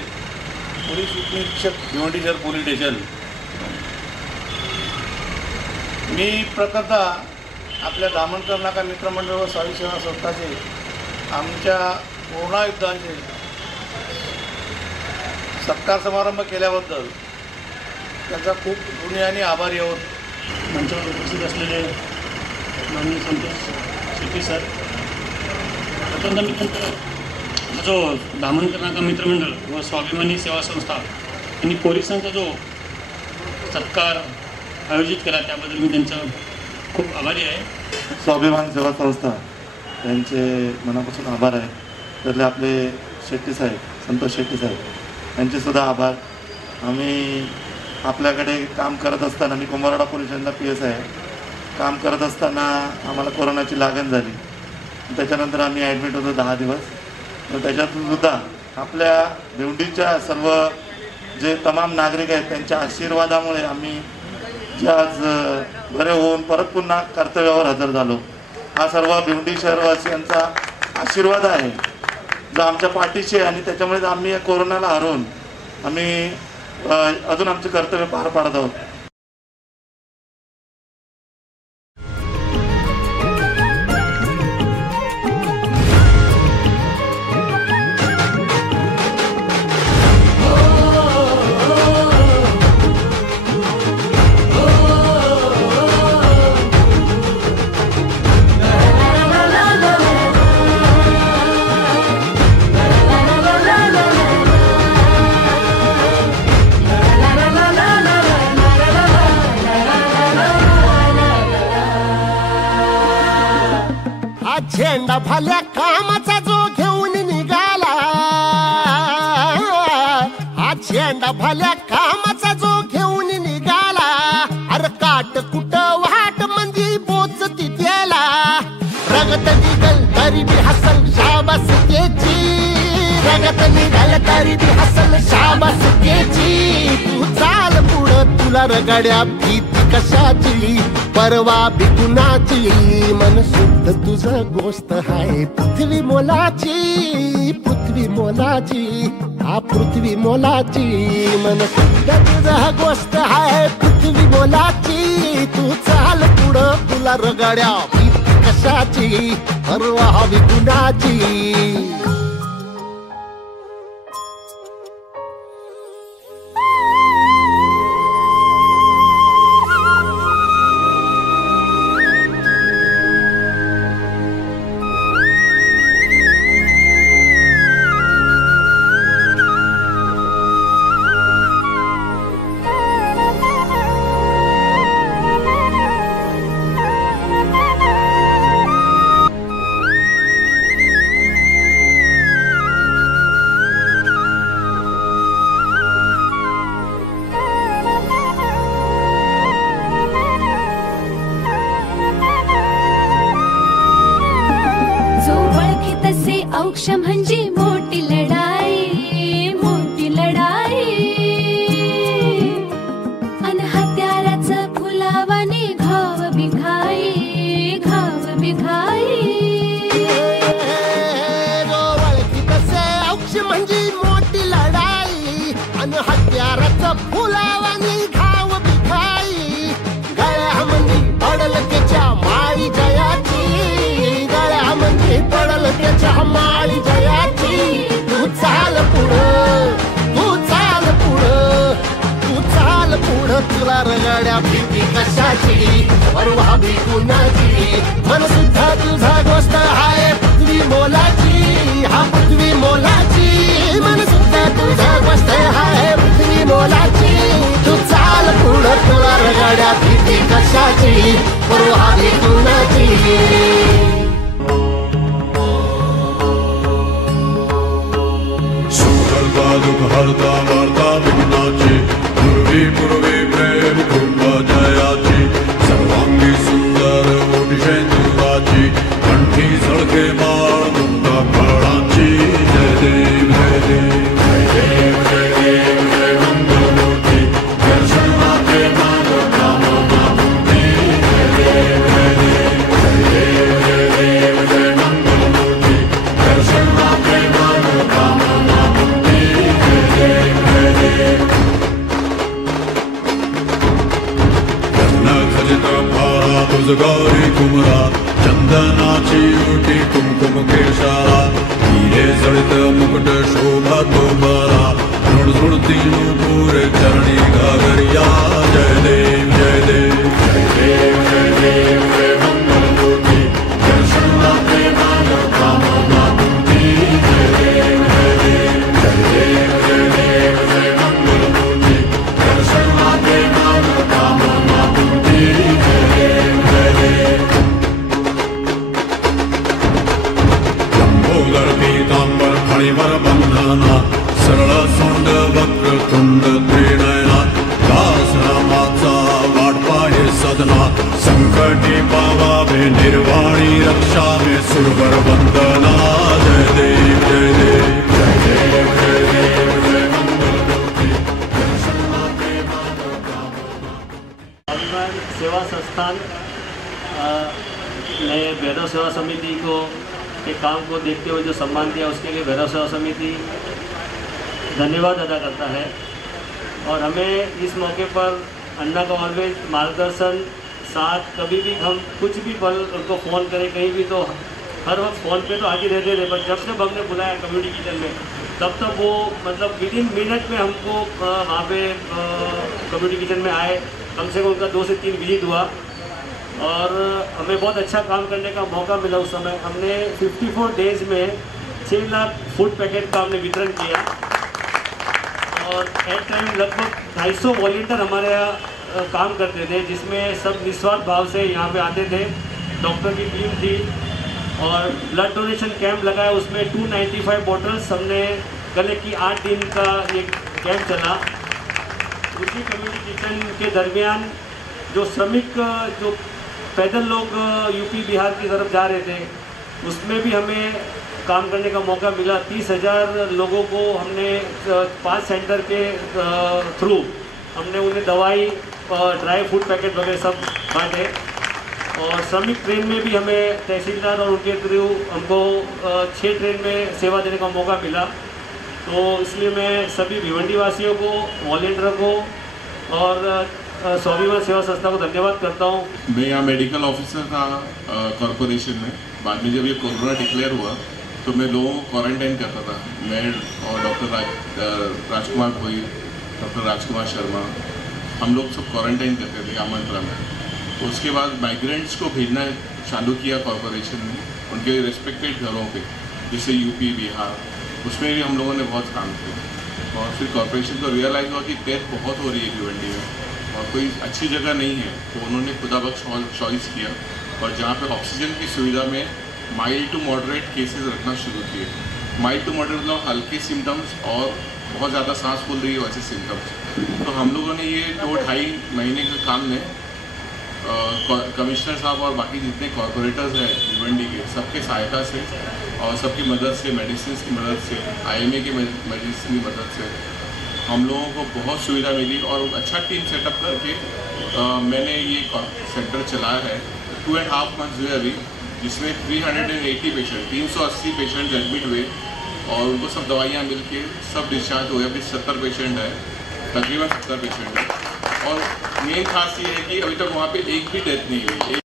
पोलीस उपनिरीक्षक भिवंडी शहर पोलीस स्टेशन। मी प्रथमतः आपल्या धामनकर नाका मित्रमंडळ व स्वाभिमानी सेवा संस्थाचे आमच्या कोरोना योद्ध्यांचे सत्कार समारंभ केल्याबद्दल त्यांचा खूप ऋणी आणि आभारी आहोत। मंचावर उपस्थित असलेले माननीय संतोष शेट्टी सर, प्रथमतः मी त्यांचा जो धामनकर नाका मित्रमंडळ व स्वाभिमानी सेवा संस्था यांनी पोलिसांचा जो सत्कार आयोजित केला त्याबद्दल मी त्यांचा खूप आभारी आहे। स्वाभिमान सेवा संस्था यांचे मनापासून आभार आहे। त्यातले आपले शेट्टी साहेब, संतोष शेट्टी साहेब यांचेसुद्धा आभार। आम्ही आपल्याकडे काम करत असताना, मी कुंभारवाडा पोलीस स्टेशनला PSI आहे, काम करत असताना आम्हाला कोरोनाची लागण झाली। त्याच्यानंतर आम्ही ॲडमिट होतो 10 दिवस। तर त्याच्यातूनसुद्धा आपल्या भिवंडीच्या सर्व जे तमाम नागरिक आहेत त्यांच्या आशीर्वादामुळे आम्ही जे आज बरे होऊन परत पुन्हा कर्तव्यावर हजर झालो। हा सर्व भिवंडी शहरवासियांचा आशीर्वाद आहे जो आमच्या पाठीशी आहे आणि त्याच्यामुळे आम्ही या कोरोनाला हरवून आम्ही अजून आमचे कर्तव्य पार पाडत आहोत। झेंडा भल्या कामाचा जो घेऊन निघाला, हा झेंडा भल्या कामाचा जो घेऊन निघाला, अरे काट कुट वाट मंदी बोचती त्याला, रगत निघल तरी बी हसल शाबास त्याची, रगत निघल तरी बी हसल शाबास त्याची। तू चाल पुढं, तुला रगड्या भीती कशाची, परवा बिकुनाची, मन शुद्ध तुझं गोष्ट हाय पृथ्वी मोलाची, पृथ्वी मोलाची, हा पृथ्वी मोलाची, मन शुद्ध तुझं गोष्ट हाय पृथ्वी मोलाची। तू चाल तुला रगड्या भीती कशाची परवा हवी कुणाची औक्ष म्हणजे मोठी लढाई, मोठी लढाई. अन हत्याराचं फुलावाने घाव बिघाई, घाव बिघाई. औक्ष म्हणजे मोठी लढाई अन हत्याराचं फुलावाने घाव बिघाई. गळ्यामध्ये पडल त्याच्या माळी जयाची, गळ्यामध्ये पडल त्याच्या माळी जयाची. तू चाल पुढं, तू चाल पुढं, तू चाल पुढं. तुला रगड्या भीती कशाची परवा भी कुणाची. मन सुद्धा तुझा गोष्ट आहे पृथ्वी मोलाची, हा पृथ्वी मोलाची. मन सुद्धा तुझा गोष्ट आहे पृथ्वी मोलाची. तू चाल पुढं तुला रगड्या भीती कशाची परवा भी कुणाची. दुख हरता वार्ता विघ्नाची, पूर्वी पूर्वी प्रेम कृपा जयाची. सर्वांगी सुंदर ओढशेंदुराची, कंठी झळके माळ मुक्ता फळांची. जय देव जय देव जय देव जय देव जय मंगलमूर्ती. दर्शन मात्रे माग कामना पूर्ती. जय देव जय देव जय देव जय देव जय मंगलमूर्ती. दर्शन मात्रे माग कामना पूर्ती. खजित भारा तुझगारी कुमरा, चंदनाची ओटी कुमकुम केशारा. हिरे जळत मुकुट शोभा तो बरा, झुळझुळती नूपुर चरणी घागरिया. जय देव जय देव जय देव जय देव जय मंगलमूर्ती. दर्शन मात्रे माग कामना पूर्ती. जय देव जय देव जय देव जय देव जय मंगलमूर्ती. दर्शन मात्रे माग कामना पूर्ती. जय देव जय देव. लंबोदर पीतांबर फणीवर बंधना, सरळ सोंड वक्र तुंड त्रिनयना. दास रामाचा वाटपा हे सदना, संकटी पावावे निर्वाणी रक्षा में सुरवर वंदना. जय देव जय देव जय देव जय देव जय मंगलमूर्ती. दर्शन मात्रे माग कामना. स्वाभिमान सेवा संस्थान ने भैरव सेवा समिति को के काम को देखते हुए जो सम्मान दिया उसके लिए भैरव सेवा समिति धन्यवाद अदा करता है. और हमें इस मौके पर अन्ना का ऑलवेज मार्गदर्शन साथ, कभी भी हम कुछ भी पल उनको फ़ोन करें कहीं भी तो हर वक्त फ़ोन पे तो आगे रहते थे. पर जब से हमने बुलाया कम्युनिटी किचन में तब तक वो मतलब विद इन मिनट में हमको वहाँ पे कम्युनिटी किचन में आए. कम से कम उनका 2 से 3 विजिट हुआ और हमें बहुत अच्छा काम करने का मौका मिला. उस समय हमने 54 डेज़ में 6 लाख फूड पैकेट का हमने वितरण किया. और एट टाइम लगभग 250 वॉलंटियर हमारे यहाँ काम करते थे, जिसमें सब निस्वार्थ भाव से यहाँ पे आते थे. डॉक्टर की टीम थी और ब्लड डोनेशन कैंप लगाया. उसमें 295 बॉटल्स हमने कलेक्ट की. 8 दिन का ये कैंप चला. उसी कम्युनिटी किचन के दरमियान जो श्रमिक जो पैदल लोग यूपी बिहार की तरफ जा रहे थे उसमें भी हमें काम करने का मौका मिला. 30,000 लोगों को हमने 5 सेंटर के थ्रू हमने उन्हें दवाई, ड्राई फूड पैकेट वगैरह सब बांटे. और श्रमिक ट्रेन में भी हमें तहसीलदार और उनके थ्रू हमको 6 ट्रेन में सेवा देने का मौका मिला. तो इसलिए मैं सभी भिवंडी वासियों को, वॉलेंटियरों को और स्वाभिमान सेवा संस्था को धन्यवाद करता हूँ। मैं यहाँ मेडिकल ऑफिसर था कॉरपोरेशन में। बाद में जब ये कोरोना डिक्लेयर हुआ तो मैं लोगों को क्वारंटाइन करता था। मैं और डॉक्टर राजकुमार भोई, डॉक्टर राजकुमार शर्मा, हम लोग सब क्वारंटाइन करते थे आमंत्रा में। उसके बाद माइग्रेंट्स को भेजना चालू किया कॉरपोरेशन ने उनके रेस्पेक्टेड घरों पे, जैसे यूपी, बिहार, उसमें भी हम लोगों ने बहुत काम किया। और फिर कॉरपोरेशन को रियलाइज़ हुआ कि डेथ बहुत हो रही है भिवंडी में और कोई अच्छी जगह नहीं है, तो उन्होंने खुदाबख्श हॉल चॉइस किया और जहाँ पे ऑक्सीजन की सुविधा में माइल्ड टू मॉडरेट केसेस रखना शुरू किए। माइल्ड टू मॉडरेट मतलब हल्के सिम्टम्स और बहुत ज़्यादा सांस फूल रही है वैसे सिम्टम्स। तो हम लोगों ने ये 2-2.5 महीने के काम में कमिश्नर साहब और बाकी जितने कॉरपोरेटर्स हैं भिवंडी के, सबके सहायता से और सबकी मदद से, मेडिसिन की मदद से, IMA की मेडिसिन की मदद से हम लोगों को बहुत सुविधा मिली और अच्छा टीम सेटअप करके मैंने ये सेंटर चलाया है। 2.5 मंथ्स हुए अभी, जिसमें 380 पेशेंट, 380 पेशेंट एडमिट हुए और उनको सब दवाइयाँ मिल के सब डिस्चार्ज हुए। अभी 70 पेशेंट है, तकरीबन 70 पेशेंट है। और मेन खास ये है कि अभी तक वहाँ पे एक भी डेथ नहीं हुई।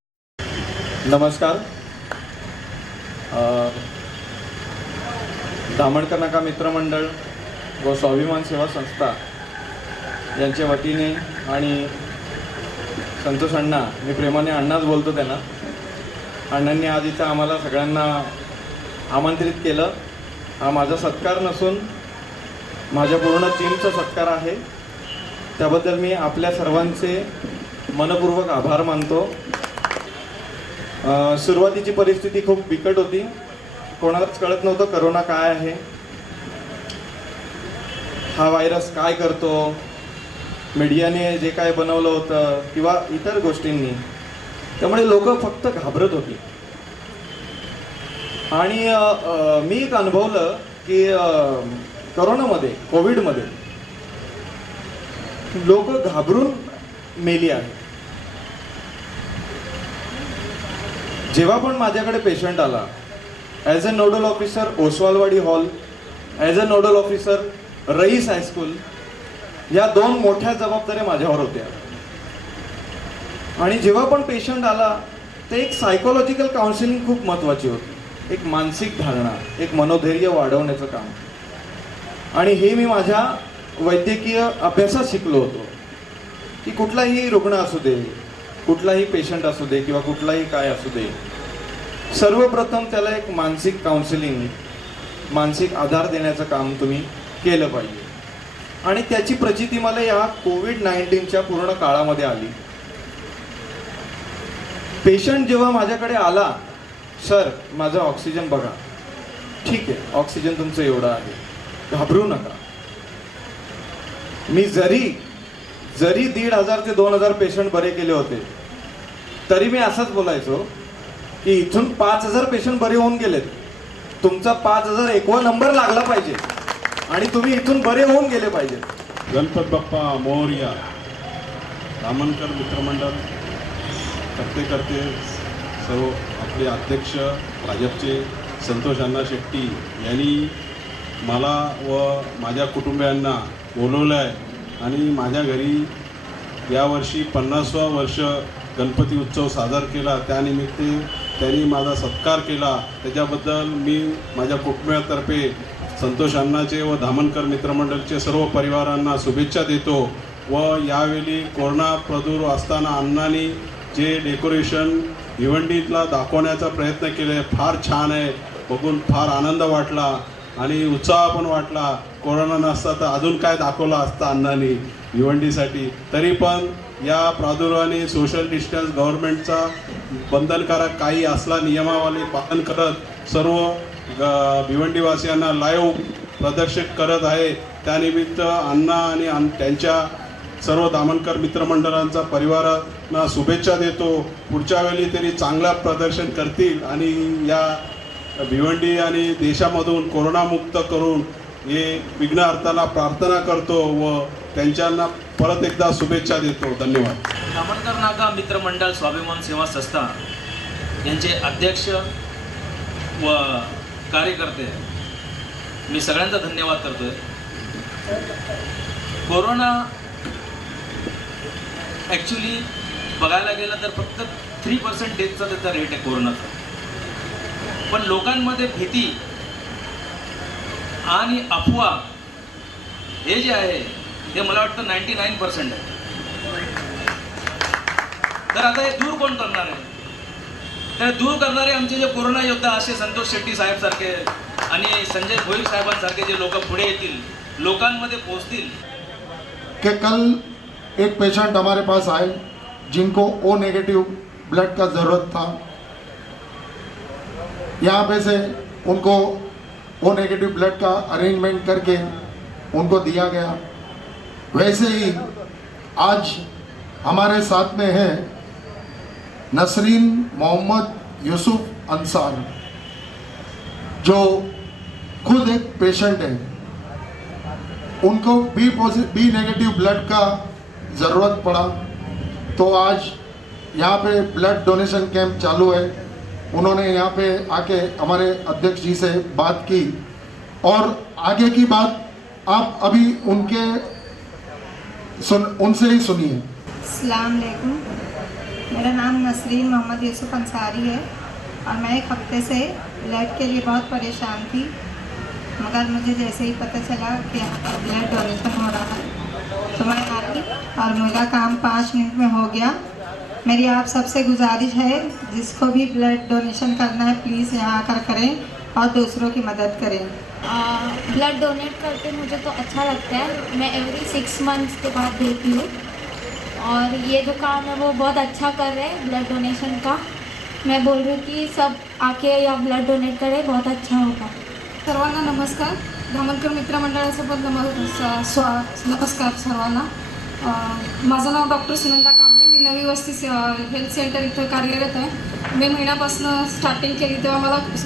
नमस्कार। धामणकर नाका मित्रमंडळ व स्वाभिमान सेवा संस्था यांच्या वतीने आणि संतोष अण्णा, मी प्रेमाने अण्णाच बोलतो त्यांना, अण्णांनी आज इथं आम्हाला सगळ्यांना आमंत्रित केलं। हा माझा सत्कार नसून माझ्या पूर्ण टीमचा सत्कार आहे। त्याबद्दल मी आपल्या सर्वांचे मनपूर्वक आभार मानतो। सुरुवातीची परिस्थिती खूप बिकट होती, कोणालाच कळत नव्हतं करोना काय आहे, हा व्हायरस काय करतो, मीडियाने जे काय बनवलं होतं किंवा इतर गोष्टींनी, त्यामुळे लोक फक्त घाबरत होती। आणि मी एक अनुभवलं की करोनामध्ये, कोविडमध्ये लोक घाबरून मेली आहेत। जेव्हा पण माझ्याकडे पेशंट आला, as a nodal officer Oswalwadi hall, as a nodal officer Rais high school, या 2 मोठ्या जबाबदाऱ्या माझ्यावर होत्या। आणि जेव्हा पण पेशंट आला ते एक सायकोलॉजिकल काउन्सिलिंग खूप महत्त्वाची होती, एक मानसिक धारणा, एक मनोधैर्य वाढवण्याचं काम। आणि हे मी माझ्या वैद्यकीय अभ्यासात शिकलो होतो की कुठलाही रुग्ण असू दे, कुठलाही पेशंट असू दे किंवा कुठलाही काय असू दे, सर्वप्रथम त्याला एक मानसिक काउन्सिलिंग, मानसिक आधार देण्याचं काम तुम्ही केलं पाहिजे। आणि त्याची प्रचिती मला या कोविड-19च्या पूर्ण काळामध्ये आली। पेशंट जेव्हा माझ्याकडे आला, सर माझं ऑक्सिजन बघा, ठीक आहे ऑक्सिजन तुमचं एवढं आहे, घाबरू नका। मी जरी 1,500 ते 2,000 पेशंट बरे केले होते तरी मी असंच बोलायचो की इथून 5,000 पेशंट बरे होऊन गेलेत, तुमचा 5,001वा नंबर लागला पाहिजे आणि तुम्ही इथून बरे होऊन गेले पाहिजे। गणपत बाप्पा मोरया। धामणकर मित्रमंडळ करते सर्व आपले अध्यक्ष भाजपचे संतोष अण्णा शेट्टी यांनी मला व माझ्या कुटुंबियांना बोलवलं आहे आणि माझ्या घरी यावर्षी 50वा वर्ष गणपती उत्सव साजरा केला, त्यानिमित्त त्यांनी माझा सत्कार केला। त्याच्याबद्दल मी माझ्या कुटुंबातर्फे संतोष अण्णाचे व धामणकर मित्रमंडळचे सर्व परिवारांना शुभेच्छा देतो। व यावेळी कोरोना प्रादुर्भाव असताना अण्णांनी जे डेकोरेशन भिवंडीतला दाखवण्याचा प्रयत्न केले फार छान आहे, बघून फार आनंद वाटला आणि उत्साह पण वाटला। कोरोना नसता तर अजून काय दाखवलं असतं अण्णांनी भिवंडीसाठी। तरी पण या प्रादुर्भावाने सोशल डिस्टन्स गव्हर्नमेंटचा बंधनकारक काही असला नियमावली पालन करत सर्व भिवंडीवासियांना लाईव्ह प्रदर्शित करत आहे। त्यानिमित्त अण्णा आणि त्यांच्या सर्व धामणकर मित्रमंडळांचा परिवारांना शुभेच्छा देतो। पुढच्या वेळी तरी चांगलं प्रदर्शन करतील आणि या भिवंडी आणि देशामधून कोरोनामुक्त करून हे विघ्नहर्त्याला प्रार्थना करतो व त्यांच्यांना परत एकदा शुभेच्छा देतो। धन्यवाद। धामणकर नाका मित्रमंडळ स्वाभिमान सेवा संस्था यांचे अध्यक्ष व कार्यकर्ते मी सगळ्यांचा धन्यवाद करतोय। कोरोना ॲक्च्युली बघायला गेलं तर फक्त 3% डेथचा त्याचा रेट आहे कोरोनाचा. पण लोकांमध्ये भीती आणि अफवा हे जे आहे ते मला वाटतं 99% आहे. तर आता हे दूर कोण करणार आहे? तर दूर करणारे आमचे जे कोरोना योद्धा असे संतोष शेट्टी साहेब सारखे आणि संजय भोईर साहेबांसारखे जे लोक पुढे येतील, लोकांमध्ये पोहोचतील. कि कल एक पेशेंट हमारे पास आए जिनको ओ नेगेटिव ब्लड का ज़रूरत था. यहाँ पे से उनको ओ नेगेटिव ब्लड का अरेंजमेंट करके उनको दिया गया. वैसे ही आज हमारे साथ में है नसरीन मोहम्मद यूसुफ अंसार, जो खुद एक पेशेंट है. उनको बी नेगेटिव ब्लड का ज़रूरत पड़ा तो आज यहाँ पे ब्लड डोनेशन कैंप चालू है. उन्होंने यहाँ पे आके हमारे अध्यक्ष जी से बात की और आगे की बात आप अभी उनसे ही सुनिए. अस्सलाम वालेकुम. मेरा नाम नसरीन मोहम्मद यूसुफ अंसारी है और मैं एक हफ्ते से ब्लड के लिए बहुत परेशान थी, मगर मुझे जैसे ही पता चला कि यहाँ पर ब्लड डोनेशन हो रहा है तो मैं आई और मेरा काम 5 मिनट में हो गया. मेरी आप सबसे गुजारिश है, जिसको भी ब्लड डोनेशन करना है प्लीज़ यहाँ आकर करें और दूसरों की मदद करें. ब्लड डोनेट करके मुझे तो अच्छा लगता है. मैं एवरी 6 मंथ्स के बाद देती हूँ और ये जो काम है वो बहुत अच्छा कर रहे हैं ब्लड डोनेशन का. मैं बोल रही हूँ कि सब आके या ब्लड डोनेट करें, बहुत अच्छा होगा. सर्वांना नमस्कार. धामणकर मित्रमंडळाचं पण नमस्कार सर्वांना. माझं नाव डॉक्टर सुनंदा कांबळे. मी नवी वस्ती हेल्थ सेंटर इथं कार्यरत आहे. मे महिन्यापासून स्टार्टिंग केली तेव्हा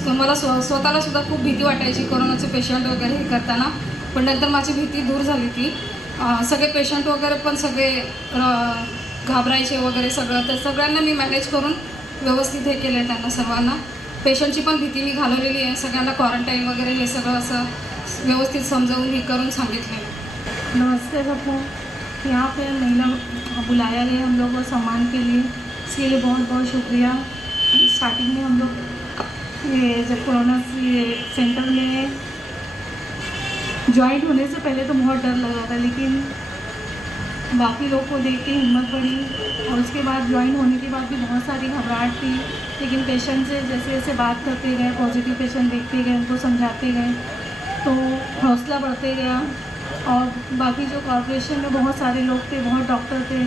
मला स्वतःला सुद्धा खूप भीती वाटायची कोरोनाचे पेशंट वगैरे हे करताना, पण नंतर माझी भीती दूर झाली. ती सगळे पेशंट वगैरे पण सगळे घाबरायचे वगैरे सगळं, तर सगळ्यांना मी मॅनेज करून व्यवस्थित हे केलं आहे. त्यांना सर्वांना पेशंटची पण भीती मी घालवलेली आहे. सगळ्यांना क्वारंटाईन वगैरे हे सगळं असं व्यवस्थित समजावून हे करून सांगितलेलं. नमस्ते सबको. यहाँ पे महिला बुलाया गया हम लोग को सम्मान के लिए, इसके लिए बहुत बहुत शुक्रिया. स्टार्टिंग में हम लोग ये जब कोरोना सेंटर में ज्वाइन होने से पहले तो बहुत डर लग रहा था, लेकिन बाकी लोग को देख के हिम्मत बढ़ी और उसके बाद ज्वाइन होने के बाद भी बहुत सारी घबराहट थी, लेकिन पेशेंट से जैसे जैसे बात करते गए, पॉजिटिव पेशेंट देखते गए, उनको समझाते गए तो हौसला बढ़ते गया. और बाकी जो कॉर्पोरेशन में बहुत सारे लोग थे, बहुत डॉक्टर थे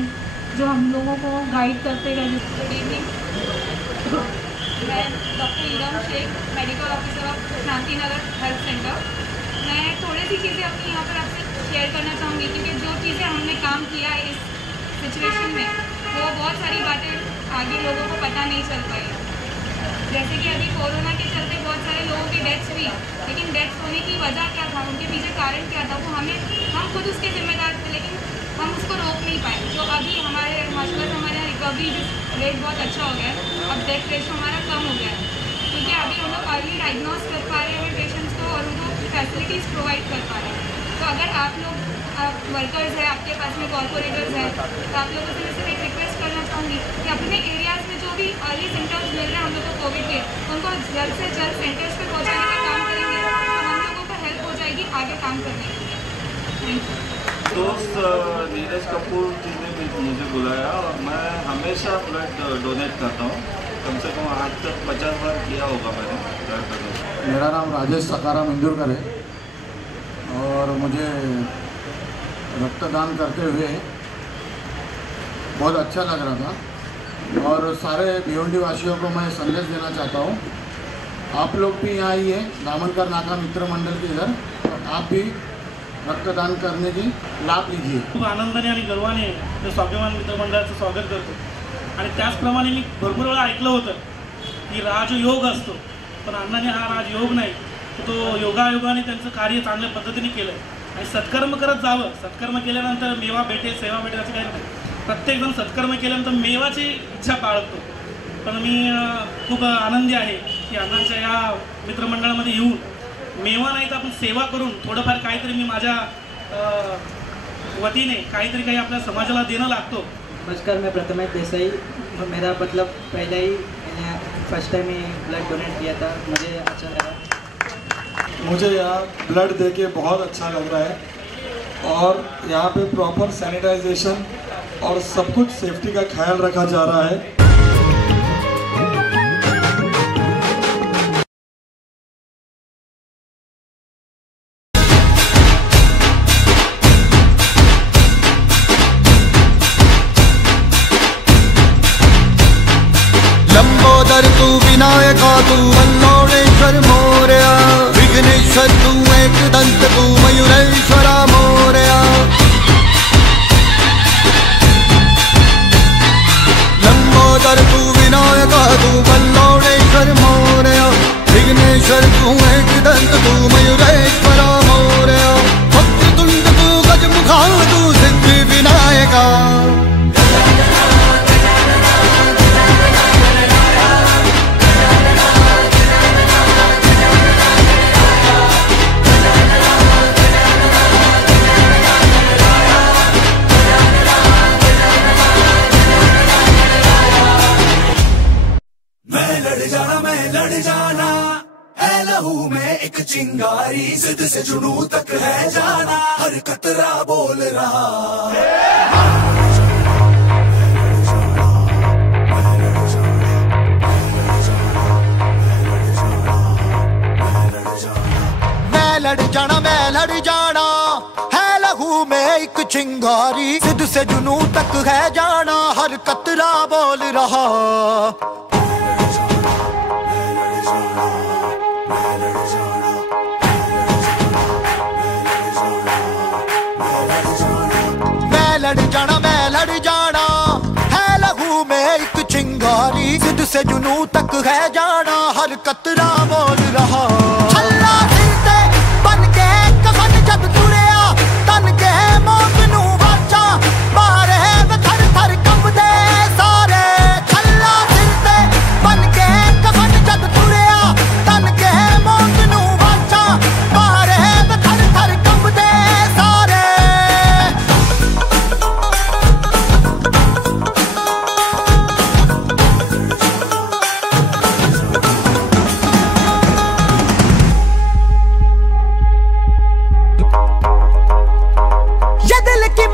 जो हम लोगों को गाइड करते गए. Good evening. मैं doctor Iram Shaikh, medical officer of Shantinagar health centre. मैं थोड़ी सी चीज़ें अपनी यहाँ पर आपसे शेयर करना चाहूँगी, क्योंकि जो चीज़ें हमने काम किया है इस सिचुएशन में वो बहुत सारी बातें आगे लोगों को पता नहीं चल पाई. जैसे कि अभी कोरोना के चलते बहुत सारे लोगों की डेथ्स हुई, लेकिन डेथ्स होने की वजह क्या था, उनके पीछे कारण क्या था, वो हम खुद उसके जिम्मेदार थे, लेकिन हम उसको रोक नहीं पाए. जो अभी हमारे माशाल्लाह से हमारे यहाँ रिकवरी रेट बहुत अच्छा हो गया है. अब डेथ रेशो हमारा कम हो गया है, क्योंकि अभी हम लोग अर्ली डायग्नोस कर पा रहे हैं पेशेंट्स को और उनको फैसिलिटीज़ प्रोवाइड कर पा रहे हैं. तो अगर आप लोग वर्कर्स हैं, आपके पास में कॉर्पोरेटर्स हैं, तो आप लोगों से मैं सिर्फ एक रिक्वेस्ट करना चाहूँगी कि अपने एरियाज़ में जो भी अर्ली सिम्टम्स मिल रहे हैं हम लोग को कोविड के, उनको जल्द से जल्द सेंटर्स पे पहुँचाने का काम करेंगे तो हम लोगों को हेल्प हो जाएगी आगे काम करने के लिए. Thank you. दोस्त नीरज कपूर जी ने मुझे बुलाया और मैं हमेशा ब्लड डोनेट करता हूँ. कम से कम आज तक 50 बार किया होगा मैंने ब्लड डोनेट. मेरा नाम राजेश सकाराम इंदुरकर है और मुझे रक्तदान करते हुए बहुत अच्छा लग रहा था और सारे भिवंडी वासियों को मैं संदेश देना चाहता हूँ. आप लोग भी यहाँ आइए दामनकर नाका मित्र मंडल के इधर, और आप भी रक्तदान करने की लाभ लीजिए. खूप आनंदाने आणि गर्वाने ते स्वाभिमान मित्र मंडळाचं स्वागत करतो. आणि त्याचप्रमाणे मी भरपूर वेळा ऐकलं होतं की राजयोग असतो, पण अण्णाने हा राजयोग नाही, तो योगायोगाने त्यांचं कार्य चांगल्या पद्धतीने केलं आहे. आणि सत्कर्म करत जावं. सत्कर्म केल्यानंतर मेवा भेटे, सेवा भेटे असं काही नाही. प्रत्येकजण सत्कर्म केल्यानंतर मेवाची इच्छा बाळगतो. पण मी खूप आनंदी आहे की अण्णांच्या या मित्रमंडळामध्ये येऊन मेवा नाही तर आपण सेवा करून थोडंफार काहीतरी मी माझ्या वतीने काहीतरी काही आपल्या समाजाला देणं लागतो नमस्कार, मैं प्रथमेश देसाई। मेरा मतलब पहले ही मैंने फर्स्ट टाइम ही ब्लड डोनेट किया था, मुझे अच्छा लगा। मुझे यहाँ ब्लड देके बहुत अच्छा लग रहा है और यहाँ पे प्रॉपर सैनिटाइजेशन और सब कुछ सेफ्टी का ख्याल रखा जा रहा है। लंबोदर तू विनायका तू वल्लोणेश्वर मोरया, विघ्नेश्वर तू एकदंत तू मयूरेश्वरा मोरया। लंबोदर तू विनायका तू वल्लोणेश्वर मोरया, विघ्नेश्वर तू एकदंत तू मयूरेश्वरा मोरया। वक्रतुंड तू गजमुखा तू सिद्धि विनायका। मैं लड़ जाना है लहू में एक चिंगारी, जिद से जुनू तक है जाना, हर कतरा बोल रहा मैं लड़ जाना है लहू में एक चिंगारी, जिद से जुनू तक है जाना, हर कतरा बोल रहा। मैं लड़ जाना है लहू में एक चिंगारी, जिद से जुनू तक है जाना, हर कतरा बोल रहा। छल्ला सिरते बन के कफन जब तुड़िया, तन के मौत नू वाचा मारे थर थर कंबदे सारे। छल्ला सिरते बन के कफन जब तुड़िया, तन के मौत नू वाचा मारे थर थर कंबदे सारे।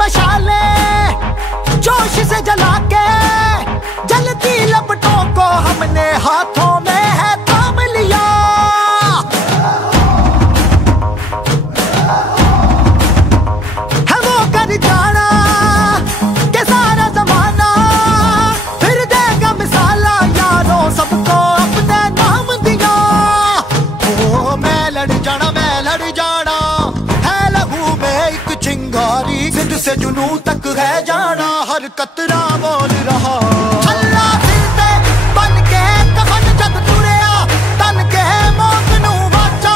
मशालें जोश से जला के जलती लपटों को हमने हाथों में है थाम लिया। है वो कर जाना के सारा जमाना फिर देगा मिसाला, यारों सबको अपने नाम दिया। ओ मैं लड़ जाना है लहू में एक चिंगारी, जिद से जुनू तक है जाना, हर कतरा बोल रहा। छल्ला सिरते बन के कफन जब तुड़िया, तन के मौत नू वाचा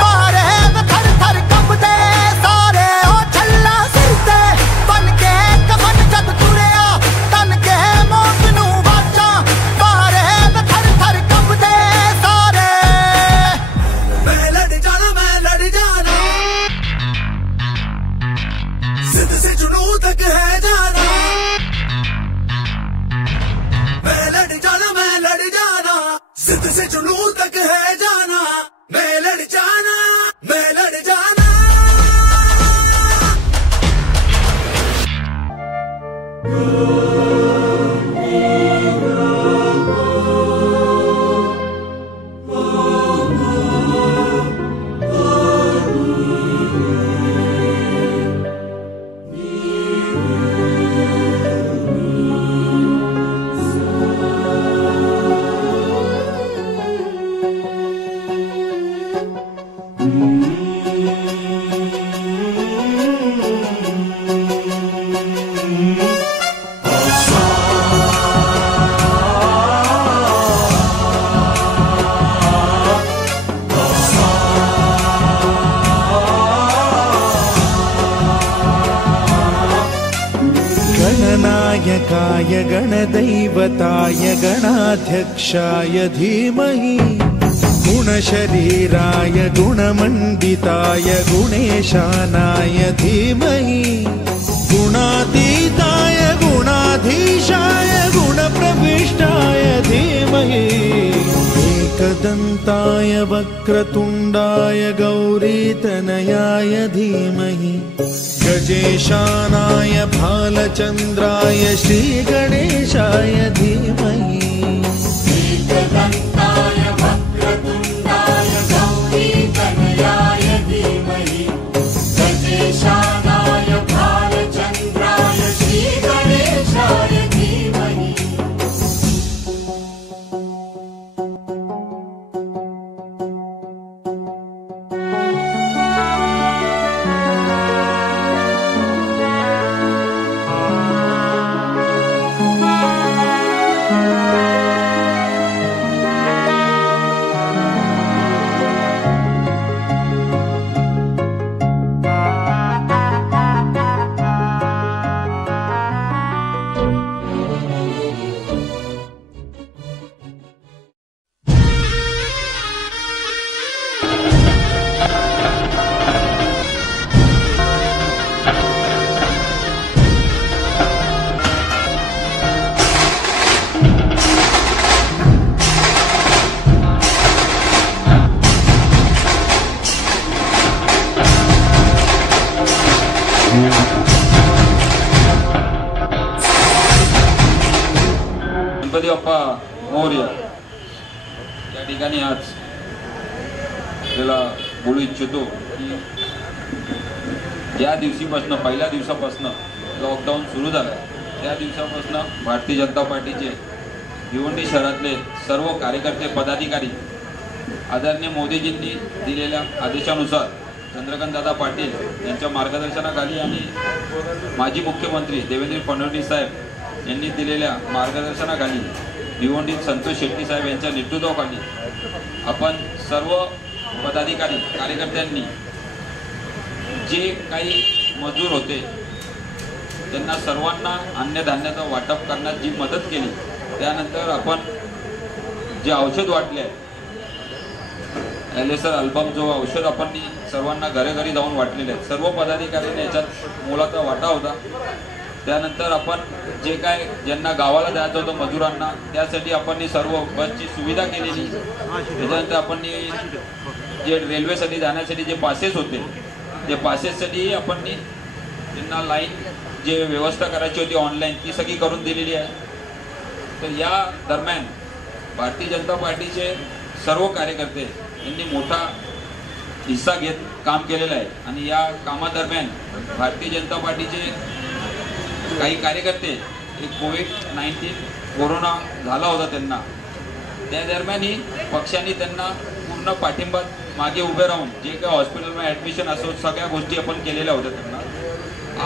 मारे थर थर कंबदे सारे। ओ छल्ला सिरते बन के कफन जब तुड़िया, तन के मौत नू वाचा मारे थर थर कंबदे सारे। मैं लड़ जाना जिद से जुनू तक है जाना। मैं लड़ जाना जिद से जुनू तक है जाना। मैं लड़ जाना गणनायकाय गणदैवताय गणाध्यक्षाय धीमहि, गुणशरीराय गुणमण्डिताय गुणेशानाय धीमहि, गुणातीताय गुणाधीशाय अनन्ताय वक्रतुण्डाय गौरीतनयाय धीमहि गजेशानाय भालचन्द्राय श्रीगणेशाय धीमहि एकदन्ताय वक्रतुण्डाय गौरीतनयाय धीमहि गजेशानाय भालचन्द्राय श्रीगणेशाय धीमहि। गणपती बाप्पा मोरया या ठिकाणी आज आपल्याला बोलू इच्छितो की ज्या दिवशीपासून पहिल्या दिवसापासून लॉकडाऊन सुरू झालं त्या दिवसापासून भारतीय जनता पार्टीचे भिवंडी शहरातले सर्व कार्यकर्ते पदाधिकारी आदरणीय मोदीजींनी दिलेल्या आदेशानुसार चंद्रकांतदादा पाटील यांच्या मार्गदर्शनाखाली आणि माजी मुख्यमंत्री देवेंद्र फडणवीस साहेब यांनी दिलेल्या मार्गदर्शनाखाली भिवंडीत संतोष शेट्टी साहेब यांच्या नेतृत्वाखाली आपण सर्व पदाधिकारी कार्यकर्त्यांनी जे काही मजूर होते त्यांना सर्वांना अन्नधान्याचं वाटप करण्यात जी मदत केली, त्यानंतर आपण जे औषध वाटले आहे एलेसर अल्बम जो औषध आपण सर्वांना घरोघरी जाऊन वाटलेले आहेत, सर्व पदाधिकाऱ्यांनी याच्यात मोलाचा वाटा होता। त्यानंतर आपण जे काय ज्यांना गावाला जायचं होतं मजुरांना त्यासाठी आपण सर्व बसची सुविधा केलेली। त्याच्यानंतर आपण जे रेल्वेसाठी जाण्यासाठी जे पासेस होते ते पासेससाठी आपण त्यांना लाईन जे व्यवस्था करायची होती ऑनलाईन ती सगळी करून दिलेली आहे। तर या दरम्यान भारतीय जनता पार्टीचे सर्व कार्यकर्ते यांनी मोठा हिस्सा घेत काम केलेलं आहे आणि या कामादरम्यान भारतीय जनता पार्टीचे काही कार्यकर्ते एक कोविड-19 कोरोना झाला होता त्यांना, त्या दरम्यानही पक्षाने त्यांना पूर्ण पाठिंबा मागे उभे राहून जे काही हॉस्पिटलमध्ये ॲडमिशन असो सगळ्या गोष्टी आपण केलेल्या होत्या त्यांना।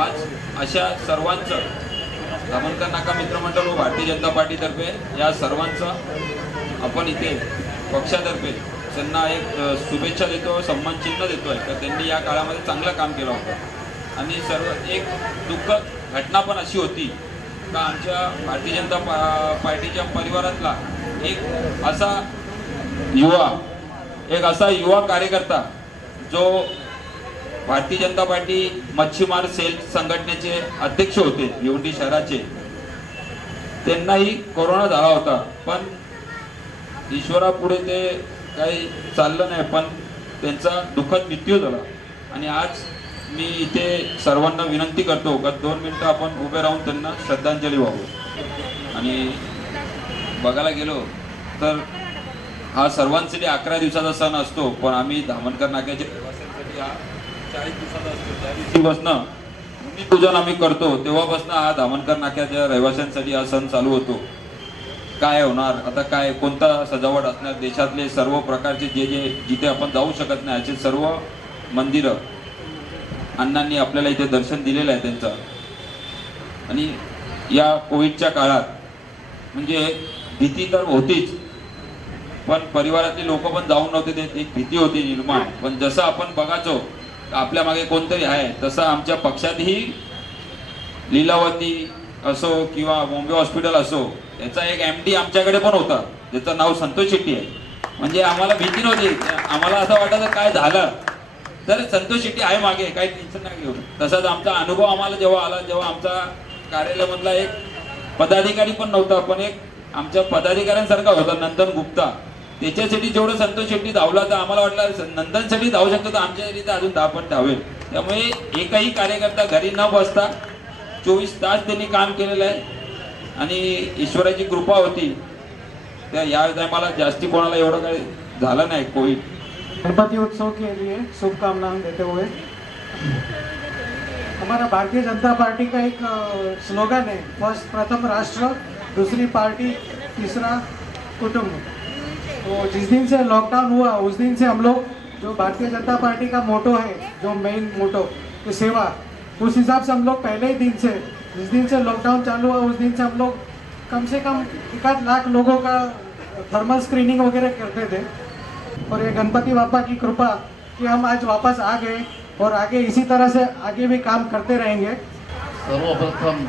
आज अशा सर्वांचं धामणकर नाका मित्रमंडळ व भारतीय जनता पार्टीतर्फे या सर्वांचं आपण इथे पक्षातर्फे त्यांना एक शुभेच्छा देतो, सन्मान चिन्ह देतो आहे। तर त्यांनी या काळामध्ये चांगलं काम केलं होतं आणि सर्व एक दुःखद घटना पण अशी होती का आमच्या भारतीय जनता पार्टीच्या परिवारातला एक असा युवा कार्यकर्ता जो भारतीय जनता पार्टी मच्छीमार सेल संघटनेचे अध्यक्ष होते भिवंडी शहराचे, त्यांनाही कोरोना झाला होता पण ईश्वरापुढे ते काही चाललं नाही, पण त्यांचा दुःखद मृत्यू झाला। आणि आज मी इथे सर्वांना विनंती करतो का 2 मिनिटं आपण उभे राहून त्यांना श्रद्धांजली वाहू। आणि बघायला गेलो तर हा सर्वांसाठी 11 दिवसाचा सण असतो, पण आम्ही धामणकर नाक्याच्या रहिवाशांसाठी हा 40 दिवसाचा असतो। त्या दिवशीपासून भूमिपूजन आम्ही करतो तेव्हापासून हा धामणकर नाक्याच्या रहिवाशांसाठी हा सण चालू होतो। काय होणार आता, काय कोणता सजावट असणार, देशातले सर्व प्रकारचे जे जिथे आपण जाऊ शकत नाही असे सर्व मंदिरं अण्णांनी आपल्याला इथे दर्शन दिलेलं आहे त्यांचं। आणि या कोविडच्या काळात म्हणजे भीती तर होतीच, पण परिवारातले लोक पण जाऊन नव्हते देत, एक भीती होती निर्माण। पण जसं आपण बघायचो आपल्या मागे कोणतरी आहे तसं आमच्या पक्षातही लीलावती असो किंवा बॉम्बे हॉस्पिटल असो याचा एक MD आमच्याकडे पण होता ज्याचं नाव संतोष शेट्टी आहे। म्हणजे आम्हाला भीती नव्हती, आम्हाला असं वाटायचं काय झालं तर संतोष शेट्टी आहे मागे, काही टेन्शन नाही घेऊ। तसाच आमचा अनुभव आम्हाला जेव्हा आला जेव्हा आमचा कार्यालयामधला एक पदाधिकारी पण नव्हता पण एक आमच्या पदाधिकाऱ्यांसारखा होता नंदन गुप्ता, त्याच्यासाठी जेवढं संतोष शेट्टी धावला तर आम्हाला वाटलं नंदनसाठी धावू शकतो तर आमच्यासाठी तर अजून 10 पट धावेल. त्यामुळे एकही कार्यकर्ता घरी न बसता 24 तास त्यांनी काम केलेलं आहे आणि ईश्वराची कृपा होती. त्या या टायमाला जास्ती कोणाला एवढं काही झालं नाही कोविड. गणपति उत्सव के लिए शुभकामनाएं देते हुए हमारा भारतीय जनता पार्टी का एक स्लोगन है, प्रथम राष्ट्र, दूसरी पार्टी, तीसरा कुटुंब. तो जिस दिन से लॉकडाउन हुआ उस दिन से हम लोग जो भारतीय जनता पार्टी का मोटो है, जो मेन मोटो तो सेवा, उस हिसाब से हम लोग पहले ही दिन से, जिस दिन से लॉकडाउन चालू हुआ उस दिन से हम लोग कम से कम 1 लाख लोगों का थर्मल स्क्रीनिंग वगैरह करते थे. और ये गणपति बापा की कृपा कि हम आज वापस आ गए और आगे इसी तरह से आगे भी काम करते रहेंगे. सर्वप्रथम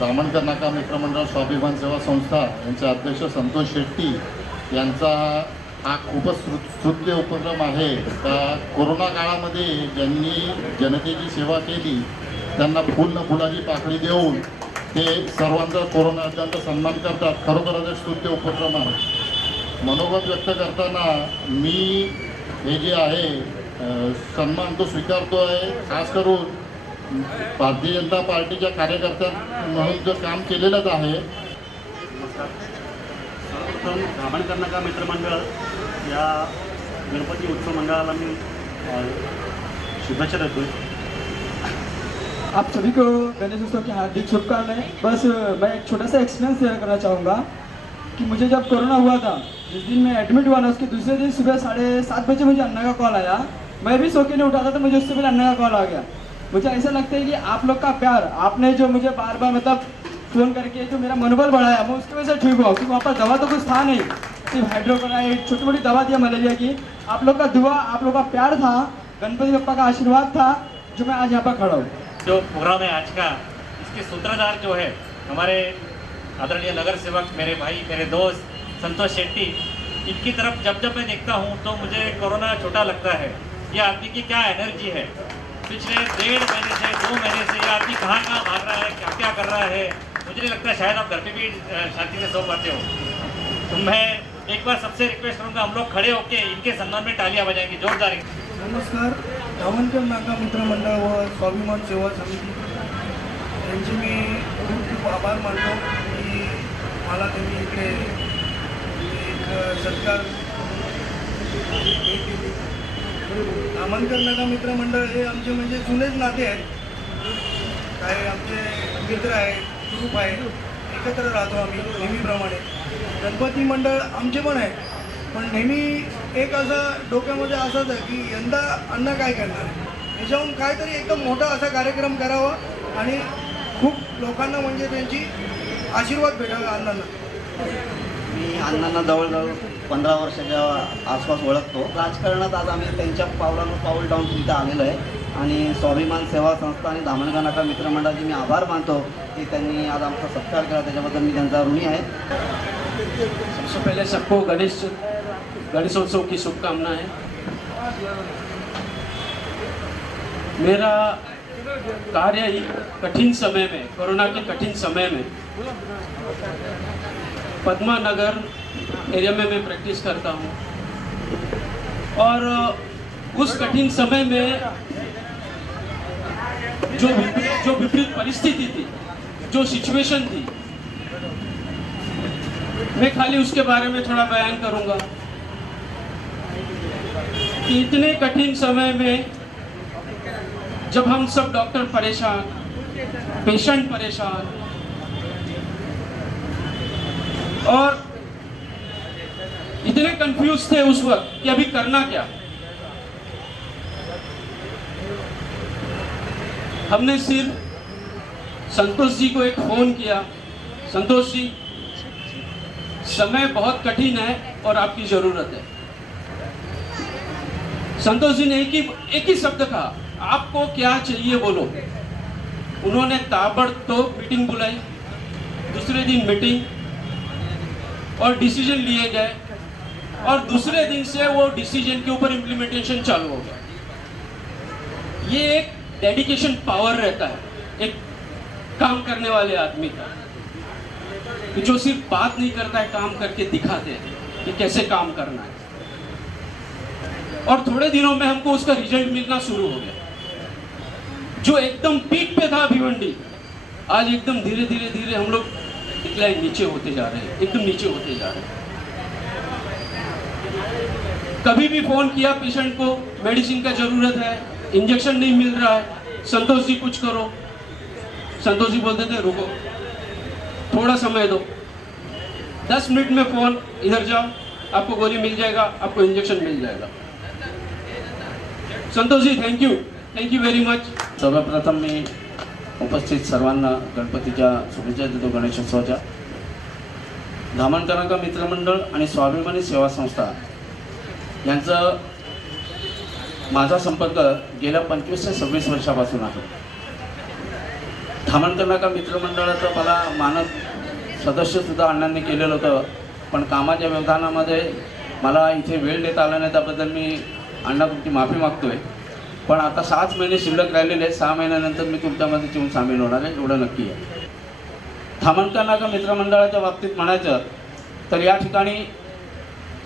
धामणकर नाका मित्रमंडळ स्वाभिमान सेवा संस्था यांचे अध्यक्ष संतोष शेट्टी यांचा हा खूपच स्तुत्य उपक्रम आहे का कोरोना काळामध्ये ज्यांनी जनतेची सेवा केली त्यांना फुल न फुलाची पाकळी देऊन ते सर्वांचा कोरोनाचा सन्मान करतात. खरोखरच स्तुत्य उपक्रम आहे. मनोगत व्यक्त करताना मी हे जे आहे सन्मान तो स्वीकारतो आहे. खास करून भारतीय जनता पार्टीच्या कार्यकर्त्या म्हणून जो काम केलेलंच आहे. सर्वप्रथम धामणकर नाका मित्रमंडळ या गणपती उत्सव मंडळाला मी शुभेच्छा देतो. आप सभी को गणेश उत्सव की हार्दिक शुभकामनाएं. बस मैं एक छोटा सा एक्सपीरियंस शेयर करना चाहूँगा कि मुझे जब कोरोना हुआ था, जिस दिन मैं एडमिट हुआ ना, उसके दूसरे दिन सुबह 7:30 बजे मुझे अन्ना का कॉल आया. मैं भी सो के नहीं उठा था तो मुझे उससे पहले अन्ना का कॉल आ गया. मुझे ऐसा लगता है कि आप लोग का प्यार, आपने जो मुझे बार बार मतलब फ़ोन करके जो मेरा मनोबल बढ़ाया, मैं उसकी वजह से ठीक हुआ. क्योंकि वहाँ पर दवा तो कुछ था नहीं, सिर्फ हाइड्रोक्लोराइड छोटी मोटी दवा दिया मलेरिया की. आप लोग का दुआ, आप लोग का प्यार था, गणपति बप्पा का आशीर्वाद था जो मैं आज यहाँ पर खड़ा हूँ. जो प्रोग्राम है आज का, इसके सूत्रधार जो है हमारे आदरणीय नगर सेवक, मेरे भाई, मेरे दोस्त संतोष शेट्टी, इनकी तरफ जब मैं देखता हूँ तो मुझे कोरोना छोटा लगता है. ये आदमी की क्या एनर्जी है. पिछले 1.5 महीने से 2 महीने से ये आदमी कहाँ भाग रहा है, क्या क्या कर रहा है. मुझे नहीं लगता शायद आप घर पे भी शांति से सो पाते हो. तो मैं एक बार सबसे रिक्वेस्ट करूँगा, हम लोग खड़े होकर इनके सम्मान में तालियां बजाएंगे जोरदार. नमस्कार. धामणकर नाका मित्रमंडळ व स्वाभिमान सेवा समिती यांचे मी खूप आभार मानतो की मला त्यांनी इकडे एक सत्कार केली. धामणकर नाका मित्रमंडळ हे आमचे म्हणजे जुनेच नाते आहेत. काय आमचे मित्र आहेत, ग्रुप आहे, एकत्र राहतो आम्ही नेहमीप्रमाणे. गणपती मंडळ आमचे पण आहे, पण नेहमी एक असं डोक्यामध्ये असंच आहे की यंदा अण्णा काय करणार, याच्याहून काहीतरी एकदम मोठा असा कार्यक्रम करावा आणि खूप लोकांना म्हणजे त्यांची आशीर्वाद भेटावा अण्णांना. मी अण्णांना जवळजवळ 15 वर्षाच्या आसपास ओळखतो. राजकारणात आज आम्ही त्यांच्या पावलानं पाऊल टाकून तिथं आलेलो आहे आणि स्वाभिमान सेवा संस्था आणि धामणकर नाका मित्रमंडळाचे मी आभार मानतो की त्यांनी आज आमचा सत्कार केला. त्याच्याबद्दल मी त्यांचा ऋणी आहे. सबसे पहले सबको गणेशोत्सव की शुभकामनाएं. मेरा कार्य ही कठिन समय में, कोरोना के कठिन समय में पद्मा नगर एरिया में मैं प्रैक्टिस करता हूँ. और उस कठिन समय में जो विपरीत परिस्थिति थी, जो सिचुएशन थी, मैं खाली उसके बारे में थोड़ा बयान करूंगा कि इतने कठिन समय में जब हम सब डॉक्टर परेशान, पेशेंट परेशान और इतने कंफ्यूज थे उस वक्त कि अभी करना क्या, हमने सिर्फ संतोष जी को एक फोन किया. संतोष जी, समय बहुत कठिन है और आपकी जरूरत है. संतोष जी ने एक ही शब्द कहा, आपको क्या चाहिए बोलो. उन्होंने ताबड़तोड़ मीटिंग बुलाई. दूसरे दिन मीटिंग और डिसीजन लिए गए और दूसरे दिन से वो डिसीजन के ऊपर इम्प्लीमेंटेशन चालू हो गया. ये एक डेडिकेशन पावर रहता है एक काम करने वाले आदमी का, जो सिर्फ बात नहीं करता है, काम करके दिखाते हैं. कि कैसे काम करना है। और थोड़े दिनों में हमको उसका रिजल्ट मिलना शुरू हो गया। जो एकदम पीक पे था भिवंडी, आज एकदम धीरे धीरे धीरे हम लोग डिक्लाइन नीचे होते जा रहे हैं, एकदम नीचे होते जा रहे हैं। कभी भी फोन किया पेशेंट को, मेडिसिन का जरूरत है, इंजेक्शन नहीं मिल रहा है, संतोष जी कुछ करो। संतोष जी बोलते थे रुको थोड़ा समय दो, 10 मिनट में फोन, इधर जाओ, आपको गोली मिल जाएगा, आपको इंजेक्शन मिल जाएगा। Santosh ji thank you very much. सर्वप्रथम मी उपस्थित सर्वांना गणपतीच्या शुभेच्छा देतो, गणेशोत्सवाच्या। धामणकरनाका मित्रमंडळ आणि स्वाभिमानी सेवा संस्था यांचं माझा संपर्क गेल्या 25 ते 26 वर्षापासून आहे। धामणकरनाका मित्रमंडळाचं मला मानद सदस्यसुद्धा अण्णांनी केलेलं होतं, पण कामाच्या व्यवधानामध्ये मला इथे वेळ देता आला नाही, त्याबद्दल मी अण्णांची माफी मागतोय। पण आता 6 महिने शिल्लक राहिलेले आहेत, 6 महिन्यानंतर मी तुमच्यामध्ये येऊन सामील होणार आहे, एवढं नक्की आहे। धामणकरनाका मित्रमंडळाच्या बाबतीत म्हणायचं तर या ठिकाणी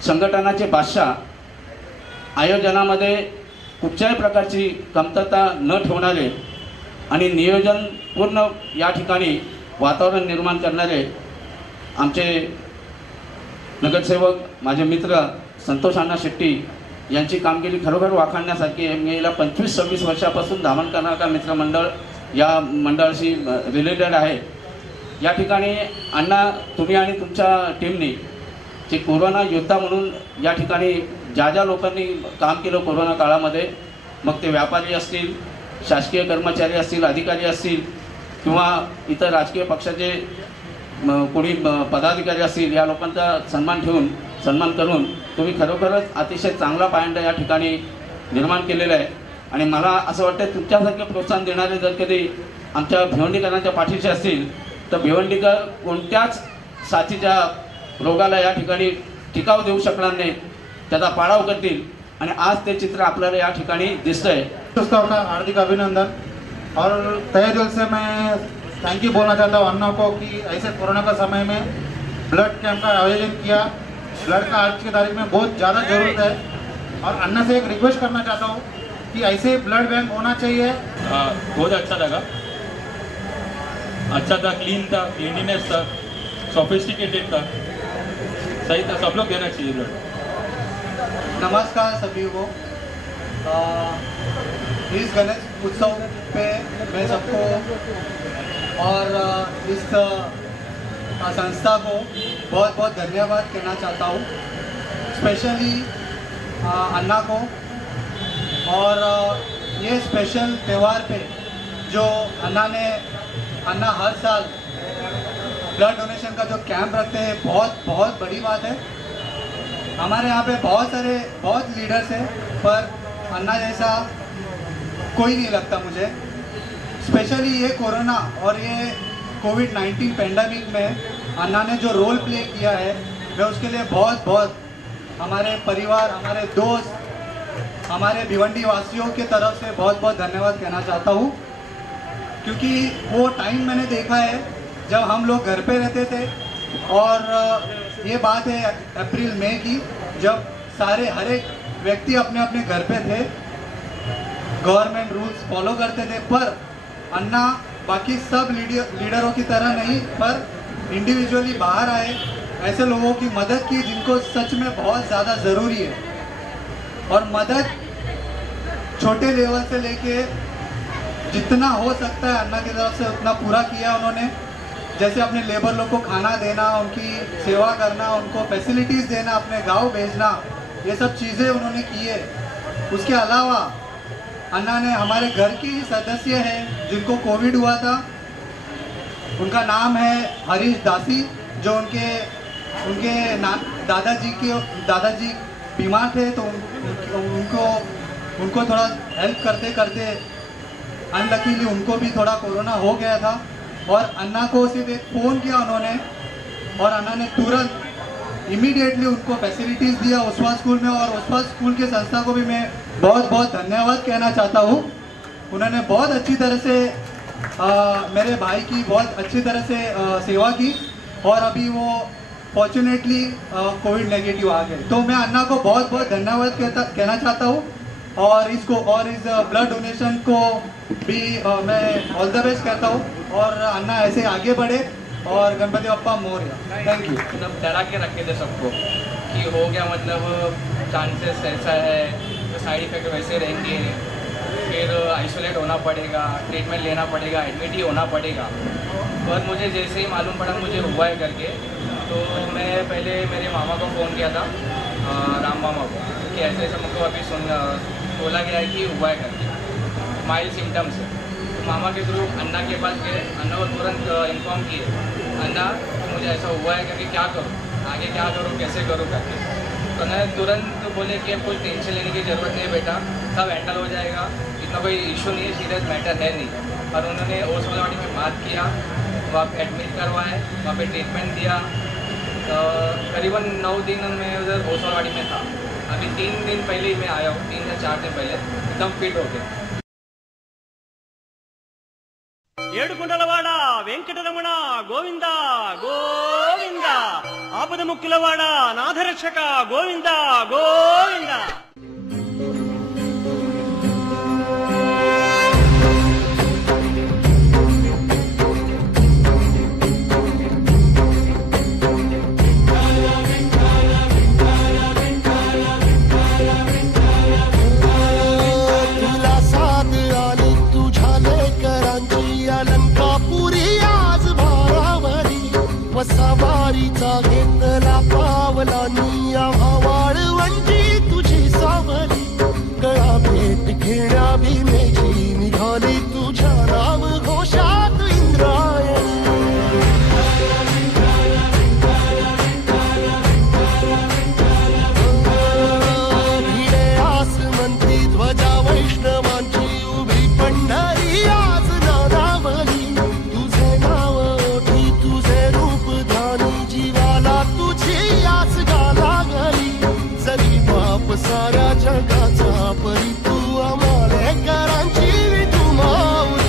संघटनाचे बादशाह, आयोजनामध्ये कुठच्याही प्रकारची कमतरता न ठेवणारे आणि नियोजन पूर्ण या ठिकाणी वातावरण निर्माण करणारे आमचे नगरसेवक, माझे मित्र संतोष अण्णा शेट्टी यांची कामगिरी खरोखर वाखाणण्यासारखी आहे। गेल्या 25-26 वर्षापासून धामणकरनाका मित्रमंडळ या मंडळाशी रिलेटेड आहे। या ठिकाणी अण्णा, तुम्ही आणि तुमच्या टीमनी जे कोरोना योद्धा म्हणून या ठिकाणी ज्या लोकांनी काम केलं कोरोना काळामध्ये, मग ते व्यापारी असतील, शासकीय कर्मचारी असतील, अधिकारी असतील किंवा इतर राजकीय पक्षाचे कोणी पदाधिकारी असतील, या लोकांचा सन्मान करून तुम्ही खरोखरच अतिशय चांगला पायंडा या ठिकाणी निर्माण केलेला आहे। आणि मला असं वाटतं तुमच्यासारखे प्रोत्साहन देणारे जर कधी आमच्या भिवंडीकरांच्या पाठीशी असतील तर भिवंडीकर कोणत्याच साथीच्या रोगाला या ठिकाणी टिकाव देऊ शकणार नाही, त्याचा पाडाव करतील। आणि आज ते चित्र आपल्याला या ठिकाणी दिसतंय। उत्सव का हार्दिक अभिनंदन और तहे दिल से मैं थैंक यू बोलना चाहता हूँ अन्ना को कि ऐसे कोरोना का समय में ब्लड कैंप का आयोजन किया। ब्लड का आज की तारीख में बहुत ज़्यादा ज़रूरत है और अन्ना से एक रिक्वेस्ट करना चाहता हूँ कि ऐसे ब्लड बैंक होना चाहिए। बहुत अच्छा लगा, अच्छा था, क्लीन था, क्लीनिनेस था, सोफिस्टिकेटेड था, सही था, सब लोग देना चाहिए ब्लड। नमस्कार सभी को। इस गणेश उत्सव पे मैं सबको और इस संस्था को बहुत बहुत धन्यवाद कहना चाहता हूँ, स्पेशली अन्ना को। और ये स्पेशल त्यौहार पे जो अन्ना हर साल ब्लड डोनेशन का जो कैंप रखते हैं, बहुत बड़ी बात है। हमारे यहाँ पे बहुत लीडर्स हैं, पर अन्ना जैसा कोई नहीं लगता मुझे। स्पेशली ये कोरोना और ये कोविड-19 पेंडेमिक में अन्ना ने जो रोल प्ले किया है, मैं उसके लिए बहुत हमारे परिवार, हमारे दोस्त, हमारे भिवंडी वासियों के तरफ से बहुत धन्यवाद कहना चाहता हूँ। क्योंकि वो टाइम मैंने देखा है जब हम लोग घर पे रहते थे, और ये बात है अप्रैल मई की, जब हर एक व्यक्ति अपने अपने घर पे थे, गवर्नमेंट रूल्स फॉलो करते थे। पर अन्ना बाकी सब लीडरों की तरह नहीं, पर इंडिविजुअली बाहर आए, ऐसे लोगों की मदद की जिनको सच में बहुत ज़्यादा ज़रूरी है। और मदद छोटे लेवल से लेके जितना हो सकता है अन्ना की तरफ से उतना पूरा किया उन्होंने। जैसे अपने लेबर लोग को खाना देना, उनकी सेवा करना, उनको फैसिलिटीज़ देना, अपने गांव भेजना, ये सब चीज़ें उन्होंने की है। उसके अलावा अन्ना ने हमारे घर की सदस्य हैं जिनको कोविड हुआ था, उनका नाम है हरीश दासी, जो उनके दादाजी बीमार थे, तो उनको थोड़ा हेल्प करते करते अनलकीली उनको भी थोड़ा कोरोना हो गया था। और अन्ना को सिर्फ एक फ़ोन किया उन्होंने, और अन्ना ने तुरंत इमीडिएटली उनको फैसिलिटीज़ दिया ओसवाल स्कूल में। और ओसवाल स्कूल के संस्था को भी मैं बहुत धन्यवाद कहना चाहता हूँ। उन्होंने बहुत अच्छी तरह से मेरे भाई की बहुत अच्छी तरह से सेवा की। और अभी वो फॉर्चुनेटली कोविड नेगेटिव आ गए। तो मैं अन्ना को बहुत बहुत धन्यवाद कहना चाहता हूँ और इस ब्लड डोनेशन को भी मैं ऑल द बेस्ट कहता हूँ और अन्ना ऐसे आगे बढ़े और गणपति बप्पा मोरया। Thank you. मतलब डरा के रखे थे सबको कि हो गया, मतलब चांसेस ऐसा है, तो साइड इफेक्ट वैसे रहेंगे, फिर आइसोलेट होना पड़ेगा, ट्रीटमेंट लेना पड़ेगा, एडमिट ही होना पड़ेगा। पर मुझे जैसे ही मालूम पड़ा मुझे हुआ है करके, तो मैं पहले मेरे मामा को फ़ोन किया था, राम मामा को, कि ऐसे ऐसे मुझको अभी बोला गया है कि हुआ है करके माइल्ड सिम्टम्स है। तो मामा के थ्रू अन्ना के पास गए, अन्ना को तुरंत इन्फॉर्म किए, अन्ना तो मुझे ऐसा हुआ है करके क्या करूँ, आगे क्या करूँ, कैसे करूँ करके। तो मैं तुरंत बोले कि अब कोई टेंशन लेने की ज़रूरत नहीं है बेटा, सब हैंडल हो जाएगा, इतना कोई इशू नहीं है, सीरियस मैटर है नहीं। और उन्होंने ओसवालवाड़ी में बात किया, वहाँ पे एडमिट करवाए, वहाँ पे ट्रीटमेंट दिया। करीबन 9 दिन मैं उधर ओसवालवाड़ी में था। अभी 3 दिन पहले ही मैं आया हूँ, 3 या 4 दिन पहले एकदम फिट हो गया। ఏడుకొండలవాడ వెంకటరమణ గోవింద గోవింద, ఆపద ముక్కులవాడ నాథరక్షక గోవింద గోవింద। सवारीचा घेतला पावला निया वाळवंटी तुझी सावली, गळा भेट घेण्या भीमेची निघाली तुझ्या नाम घोषात इंद्रायणी। भिडे आसमंती ध्वजा वैष्णवांची उभी पंढरी आज नादावली, तुझे नाव ओठी तुझे रूप जीवाला तुझी आस गाला गली, जरी बाप साऱ्या जगाचा परी तू आमालेकरांची तू माऊली।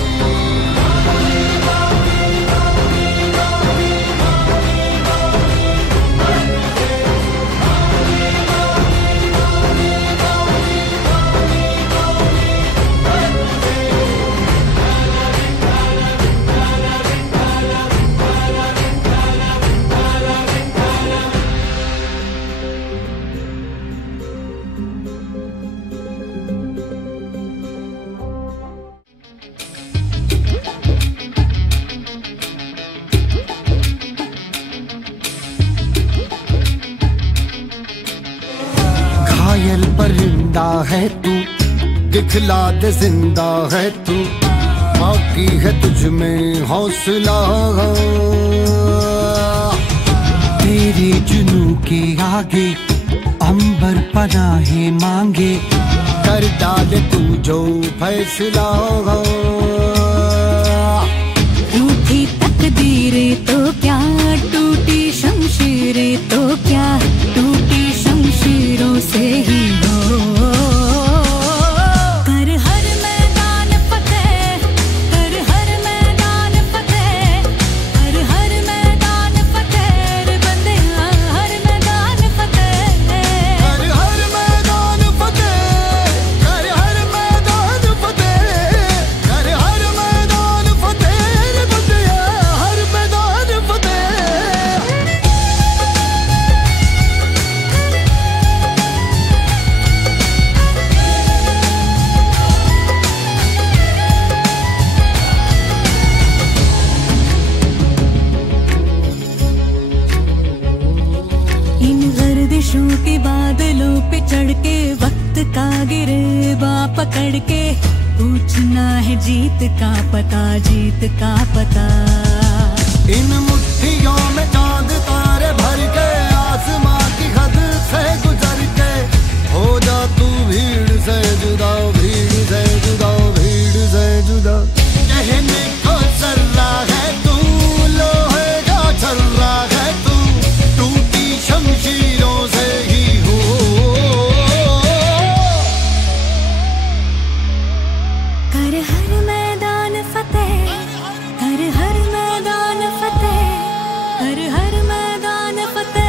घायल परिंदा है तू, दिखला दे जिंदा है तू, बाकी है तुझ में हौसला। तेरे जुनू के आगे अंबर पनाहे मांगे, कर डाले तू जो फैसला। रूठी तकदीरें तो क्या, टूटी शमशीरें तो क्या, टूटी शमशीरों से ही हो। कर हर मैदान फतेह, कर हर मैदान फतेह, कर हर मैदान फतेह रे बंदे, हर मैदान फतेह, कर हर मैदान फतेह, कर हर मैदान फतेह, कर हर मैदान फतेह रे बंदे, हर मैदान फतेह। इन गर्दिशों के बादलों पे चढ़ के वक्त का गिरेबा पकड़ के, पूछना है जीत का पता, जीत का पता। इन मुट्ठियों में चांद तारे भर के, आसमां की हद से गुजर के, हो जा तू भीड़ से जुदा, भीड़ से जुदा, भीड़ से जुदा। कहने को चल रहा है तू, लोहे का चल रहा है तू, टूटी शमशीरों से ही हो। कर हर मैदान फतेह, कर हर मैदान फतेह, कर हर मैदान फतेह।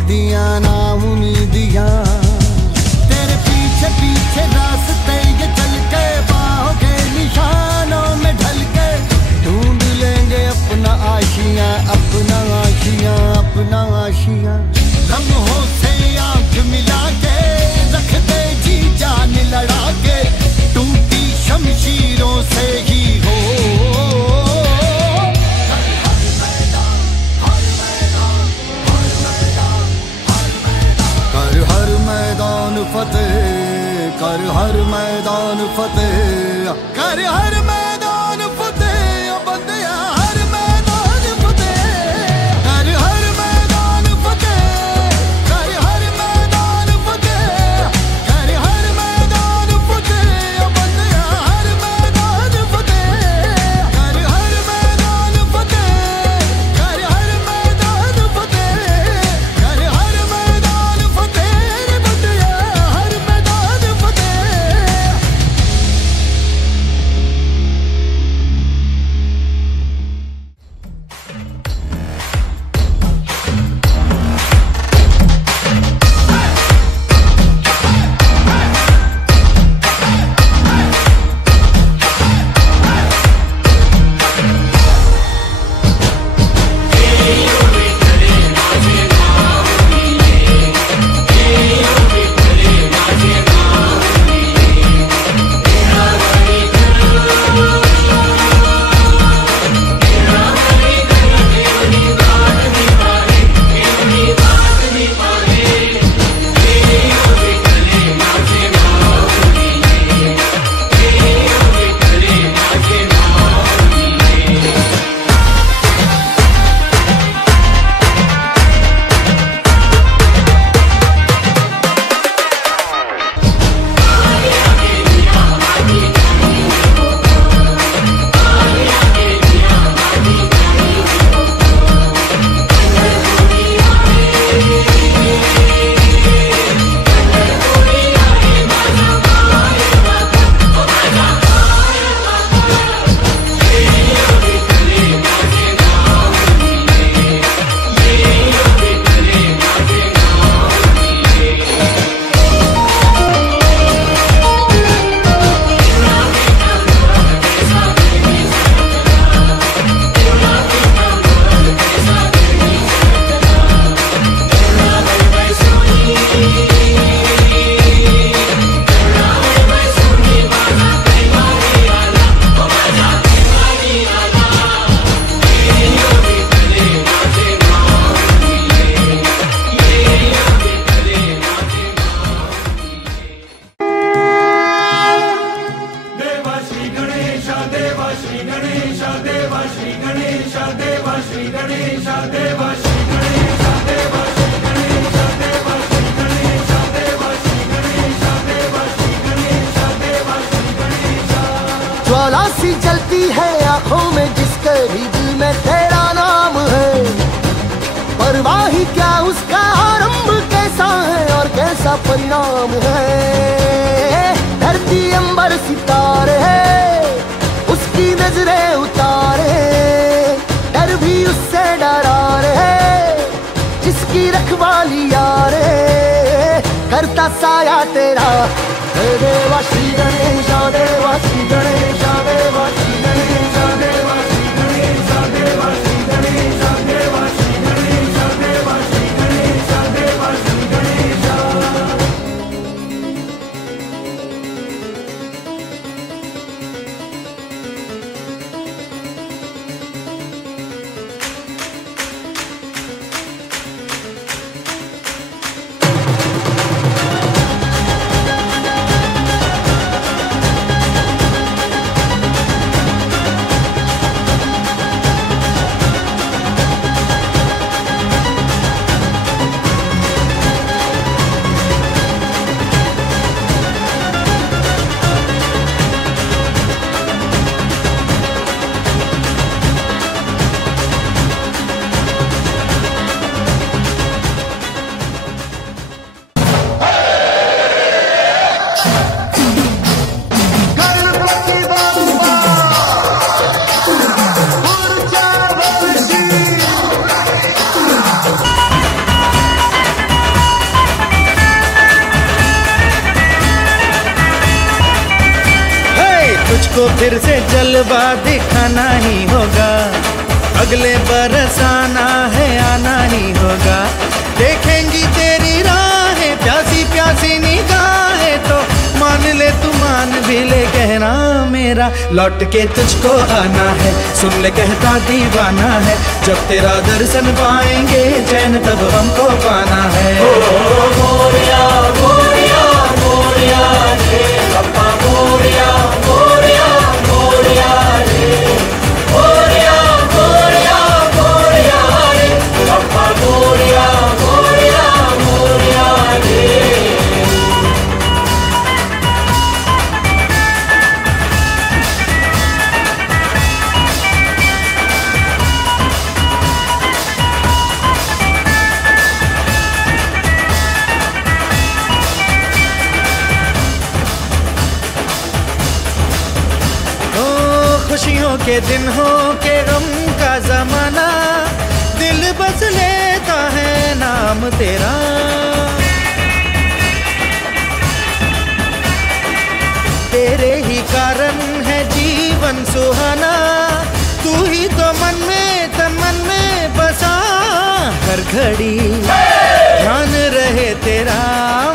उम्मीदियां ना उम्मीदियां, तेरे पीछे पीछे रास्ते ये चल के बाहों के निशानों में ढल के ढूंढ लेंगे अपना आशियां, अपना आशियां, अपना आशियां। लम्हों से आंख मिला के रख दे जी जान लड़ा के, टूटी शमशीरों से ही हो। कर हर मैदान फतेह, कर हर मैदान फतेह, कर हर मैदान फतेह, बंदिया हर मैदान फतेह, कर हर मैदान फतेह, कर हर मैदान फतेह, कर हर मैदान फतेह, बंदिया हर मैदान फतेह, कर हर मैदान फतेह, कर हर मैदान फतेह, कर हर मैदान फतेह, बंदिया हर मैदान फतेह। ज्वाला सी जलती है आंखों में जिसके भी दिल में तेरा नाम है, परवाह ही क्या उसका आरंभ कैसा है और कैसा परिणाम है। धरती अंबर सितारे है उसकी नजरें उतारे, डर भी उससे डरा रहे जिसकी रखवाली यारे, करता साया तेरा देवा श्री गणेश, देवा श्री गणेश, देवा श्री गणेश, देवा श्री गणेश, देवा श्री गणेश, देवा श्री गणेश, देवा श्री गणेश, देवा श्री गणेश। तुझको फिर से जलवा दिखाना ही होगा, अगले बरस आना है आना ही होगा। देखेंगी तेरी राहें प्यासी प्यासी निगाहें तो मान ले तू मान भी ले कहना मेरा, लौट के तुझको आना है सुन ले कहता दीवाना है, जब तेरा दर्शन पाएंगे चैन तब हमको पाना है। मोरिया मोरिया मोरिया रे अप्पा मोरिया मोरिया मोरिया रे, मोरिया मोरिया मोरिया रे अप्पा मोरिया मोरिया मोरिया रे। खुशियों के दिन हो के गम का जमाना, दिल बस लेता है नाम तेरा। तेरे ही कारण है जीवन सुहाना, तू ही तो मन में तन मन में बसा, हर घड़ी ध्यान रहे तेरा।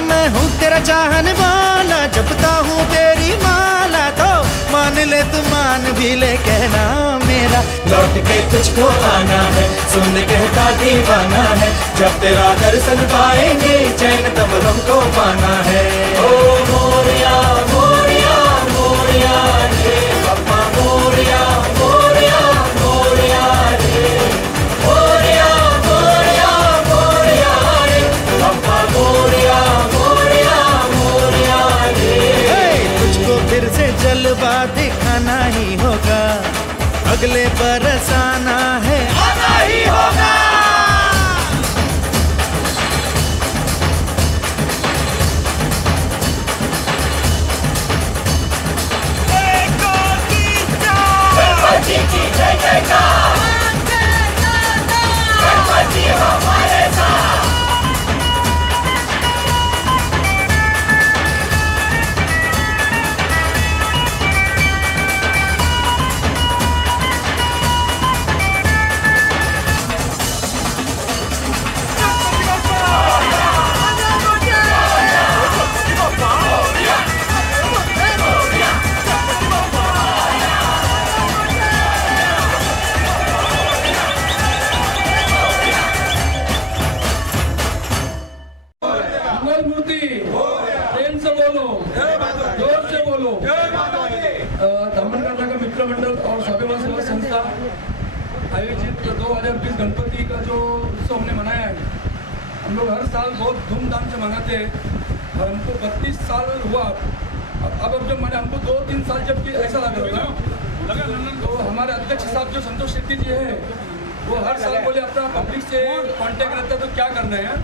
मैं हूँ तेरा चाहने वाला, जपता हूँ तेरी माला, तो मान ले तू मान भी ले कहना मेरा, लौट के तुझको आना है सुन ले कहता दीवाना है, जब तेरा दर्शन पाएंगे चैन तब हमको पाना है। ओ मोरिया मोरिया मोरिया रे अप्पा मोरिया मोरिया मोरिया रे, मोरिया मोरिया मोरिया रे अप्पा मोरिया मोरिया मोरिया रे। तुझको फिर से जलवा दिखाना ही होगा, अगले बरस आना है आना ही होगा। गणपति की जय जयकार, गणपति हमारे साथ। आयोजित 2020 गणपति का जो उत्सव हमने मनाया है, हम लोग हर साल बहुत धूमधाम से मनाते हैं और हमको 32 साल हुआ। अब जब मैंने हमको 2-3 साल जब ऐसा लग रहा था, तो हमारे अध्यक्ष साहब जो संतोष शेट्टी जी हैं, वो हर साल बोले अपना पब्लिक से कांटेक्ट रहता है तो क्या करना है।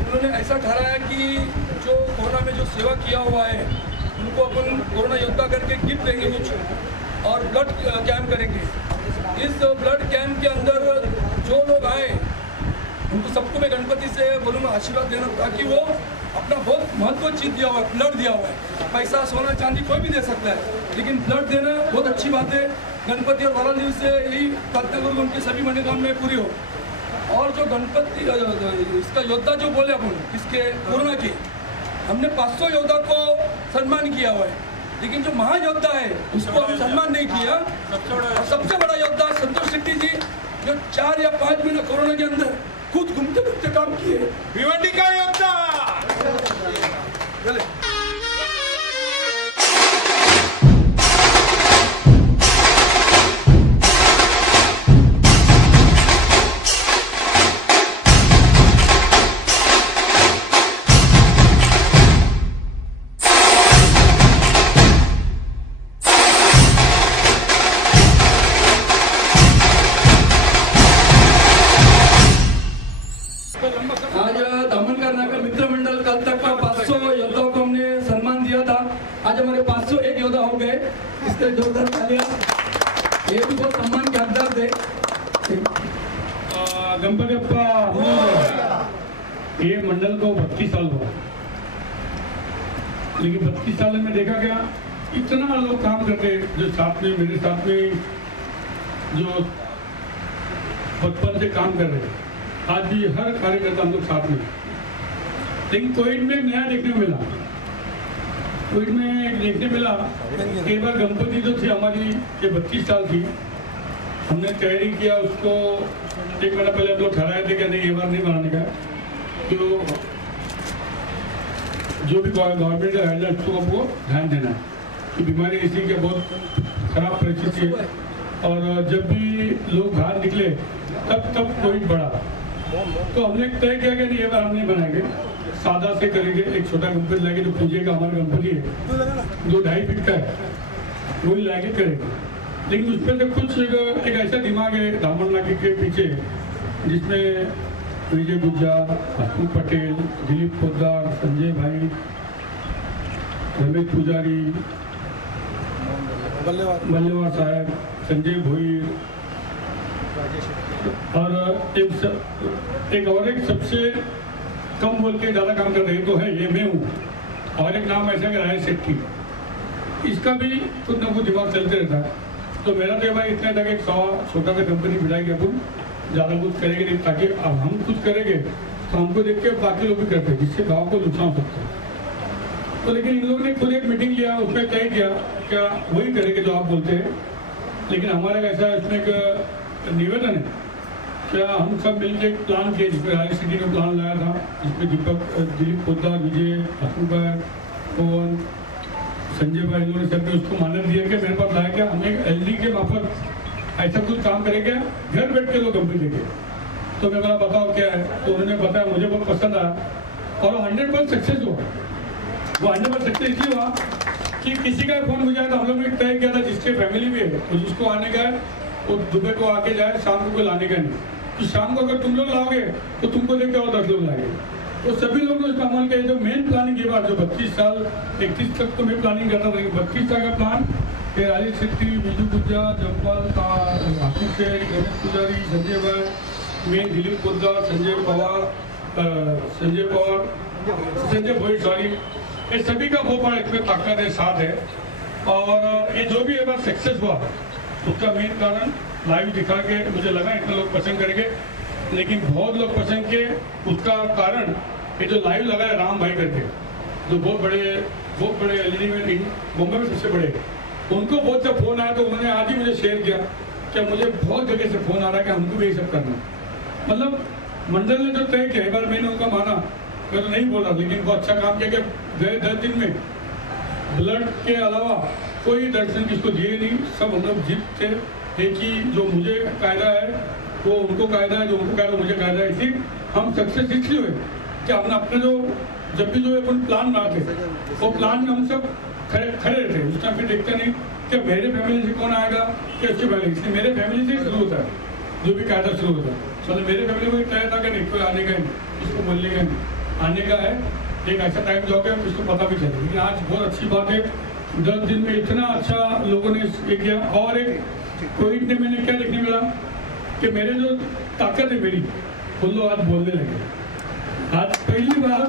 उन्होंने ऐसा ठहराया कि जो कोरोना में जो सेवा किया हुआ है उनको अपन कोरोना योद्धा करके गिफ्ट देंगे कुछ, और ब्लड कैंप करेंगे। इस ब्लड कैंप के अंदर जो लोग आए उनको सबको मैं गणपति से बोलूँगा आशीर्वाद देना, ताकि वो अपना बहुत महत्वपूर्ण चीज़ दिया हुआ है, ब्लड दिया हुआ है। पैसा सोना चांदी कोई भी दे सकता है, लेकिन ब्लड देना बहुत अच्छी बात है। गणपति और वाला न्यूज़ से यही प्रार्थना करूँगा उनकी सभी मनोकामनाएं पूरी हो। और जो गणपति इसका योद्धा जो बोले अपन इसके कोरोना की, हमने 500 योद्धा को सम्मान किया हुआ है, लेकिन जो महायोद्धा है उसको हम सम्मान नहीं किया। सबसे बड़ा योद्धा संतोष शेट्टी जी, जो 4 या 5 महीने कोरोना के अंदर खुद घूमते घूमते काम किए, भिवंडी का योद्धा। आज दामनकर नगर मित्र मंडल कल तक का 500 योद्धाओं को हमने सम्मान दिया था। आज हमारे 501 योद्धा हो गए, इसके जोरदार तालियां। ये भी बहुत सम्मान के हकदार थे। गणपति अप्पा, ये मंडल को 32 साल हुआ, लेकिन 32 साल में देखा गया इतना लोग काम करते जो साथ में मेरे साथ में जो बचपन से काम कर रहे हैं, आज भी हर कार्यकर्ता हम लोग साथ में। लेकिन कोविड में नया देखने को मिला, कोविड में देखने मिला कई बार गणपति जो थी हमारी ये 32 साल थी, हमने तैयारी किया उसको 1 महीना पहले हम लोग ठहराए थे कि नहीं ये बार नहीं बनाने का, तो जो भी गवर्नमेंट का गाइडलाइंस को आपको ध्यान देना है कि बीमारी इसी के बहुत खराब परिस्थिति है और जब भी लोग बाहर निकले तब कोविड बढ़ा, तो हमने तय किया कि नहीं ये बार हम नहीं बनाएंगे, सादा से करेंगे। एक छोटा गणपति लाएंगे जो पूजे का हमारा गणपति है जो 2.5 फीट का है, वही लाके करेंगे। लेकिन उसमें से कुछ एक ऐसा दिमाग है दामन नाके के पीछे जिसमें विजय गुज्जर, हसन पटेल, दिलीप पोद्दार, संजय भाई, रमेश पुजारी, मल्लेवार साहब, संजय भोईर और एक सबसे कम बोल के ज़्यादा काम कर रहे तो है ये मैं हूँ, और एक नाम ऐसा कि राजेश शेट्टी, इसका भी कुछ ना कुछ दिमाग चलते रहता है। तो मेरा तो भाई इतना था कि एक छोटा सा कंपनी बिठाएगी, अपन ज़्यादा कुछ करेंगे नहीं, ताकि अब हम कुछ करेंगे तो हमको देख के बाकी लोग भी करते हैं, जिससे गाँव को नुकसान हो सकता है। तो लेकिन इन लोगों ने खुद एक मीटिंग लिया, उसमें तय किया क्या वही करेंगे जो आप बोलते हैं, लेकिन हमारा ऐसा इसमें एक निवेदन है क्या हम सब मिलकर एक प्लान किए, जिसमें राय सिटी का प्लान लाया था, जिसमें दिलीप पोद्दार, विजय, हसन भाई, पवन, संजय भाई, इन लोगों ने सबने उसको मान्यता दिया कि मेरे पास लाया क्या हमें एलडी के मार्फत ऐसा कुछ काम करेंगे, घर बैठ के लोग कंपनी देंगे। तो मैं बोला बताओ क्या है, तो उन्होंने बताया, मुझे बहुत पसंद आया और 100% सक्सेस हुआ। वो 100% सक्सेस इसलिए हुआ कि किसी का फोन हो जाए तो हम लोग ने तय किया था जिसके फैमिली में है तो जिसको आने का है वो सुबह को आके जाए, शाम को कोई लाने का नहीं, कि शाम को अगर तुम लोग लाओगे तो तुमको देख के और 10 लोग लाएंगे। तो सभी लोग इसका अमल किया। जो मेन प्लानिंग के बाद जो 32 साल 31 तक तो मैं प्लानिंग करता था, लेकिन 32 साल का प्लान राजेश शेट्टी, विजू गुज्जा, जमपाल का, आशीष शेख, रमेश पुजारी, संजय भाई, मैं, दिलीप पोद्दार, संजय भोई, सॉरी, ये सभी का बहुत बड़ा इसमें ताकत है, साथ है। और ये जो भी एक बार सक्सेस हुआ उसका मेन कारण लाइव दिखा के मुझे लगा इतने लोग पसंद करेंगे, लेकिन बहुत लोग पसंद किए। उसका कारण ये जो लाइव लगा है राम भाई करके, जो बहुत बड़े एलईडी में मुंबई में सबसे बड़े, उनको बहुत सा फोन आया तो उन्होंने आज ही मुझे शेयर किया कि मुझे बहुत जगह से फोन आ रहा है कि हमको भी ये सब करना। मतलब मंडल ने जो तय किया, एक बार मैंने उनका माना, मैं तो नहीं बोल रहा, लेकिन बहुत अच्छा काम किया कि गए 10 दिन में ब्लड के अलावा कोई दर्शन किसको दिए नहीं, सब हम लोग जीत थे। एक ही जो मुझे कायदा है वो उनको कायदा है, जो उनको कायदा मुझे कायदा है। इसी हम सक्सेस इसलिए हुए कि हमने अपने जो जब भी जो अपन प्लान बनाते वो प्लान में हम सब खड़े रहते। उस टाइम फिर देखते नहीं कि मेरे फैमिली से कौन आएगा कि उसके पहले, इसलिए मेरे फैमिली से शुरू होता है जो भी कायदा शुरू होता है। मतलब मेरे फैमिली को तय था कि नहीं कोई आने का नहीं, इसको बोलने का नहीं, आने का है। एक ऐसा टाइम जो है इसको पता भी चले। लेकिन आज बहुत अच्छी बात है, 10 दिन में इतना अच्छा लोगों ने ये किया। और एक कोविड ने मैंने क्या देखने मिला कि मेरे जो ताकत है मेरी, उन लोग आज बोलने लगे। आज पहली बार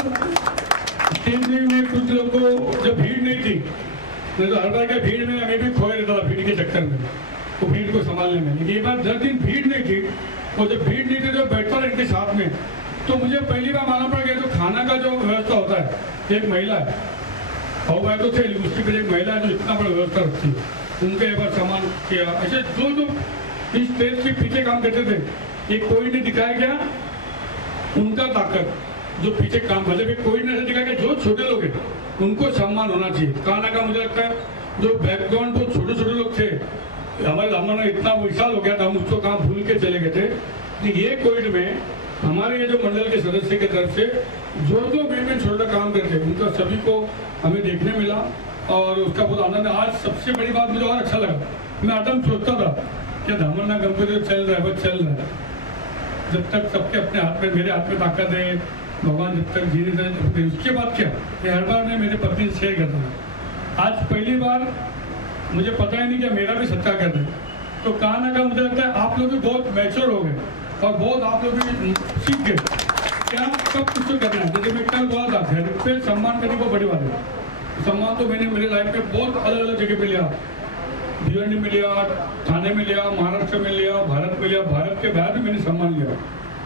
स्टेज में कुछ लोगों को जब भीड़ नहीं थी, नहीं तो हर बार क्या भीड़ में हमें भी खोए रहता था भीड़ के चक्कर में, वो भीड़ को संभालने में। लेकिन ये बार 10 दिन भीड़ नहीं थी, और जब भीड़ नहीं थी जब बैठता इनके साथ में, तो मुझे पहली बार मालूम पड़ गया जो खाना का जो व्यवस्था होता है। एक महिला है और मैं तो थे उसकी पर एक महिला है जो इतना बड़ा व्यवस्था रखती है, उनके एक बार सामान किया। ऐसे जो इस स्टेज के पीछे काम करते थे, ये कोई नहीं दिखाया गया उनका ताकत जो पीछे काम, मतलब कोई नहीं दिखाया गया जो छोटे लोग हैं उनको सम्मान होना चाहिए। खाना का मुझे लगता है जो बैकग्राउंड तो छोटे छोटे लोग थे, हमारा इतना विशाल हो गया था, हम उसको काम भूल के चले गए थे। लेकिन ये कोविड में हमारे ये जो मंडल के सदस्य की तरफ से जो मेन छोटा काम करते हैं उनका सभी को हमें देखने मिला और उसका बहुत आनंद है। आज सबसे बड़ी बात मुझे और अच्छा लगा, मैं आटम सोचता था कि धामन्ना कंपनी चल रहा है वो चल रहा है, जब तक सबके अपने हाथ में, मेरे हाथ में ताकत है, भगवान जब तक जीने दें। उसके बाद क्या, ये हर बार मैं मेरे पत्नी से शेयर करता था। आज पहली बार मुझे पता ही नहीं कि मेरा भी सच्चा कर दे, तो कहा ना कहा मुझे लगता है आप लोग भी बहुत मैच्योर हो गए और बहुत आप लोग भी सीख गए क्या सब कुछ तो करना है। जैसे मैं कल बोला था घर पे सम्मान करने को बड़ी बात है, सम्मान तो मैंने मेरे लाइफ में बहुत अलग अलग जगह पे लिया। भिवंडी में लिया, थाने में लिया, महाराष्ट्र में लिया, भारत में लिया, भारत के बाहर भी मैंने सम्मान लिया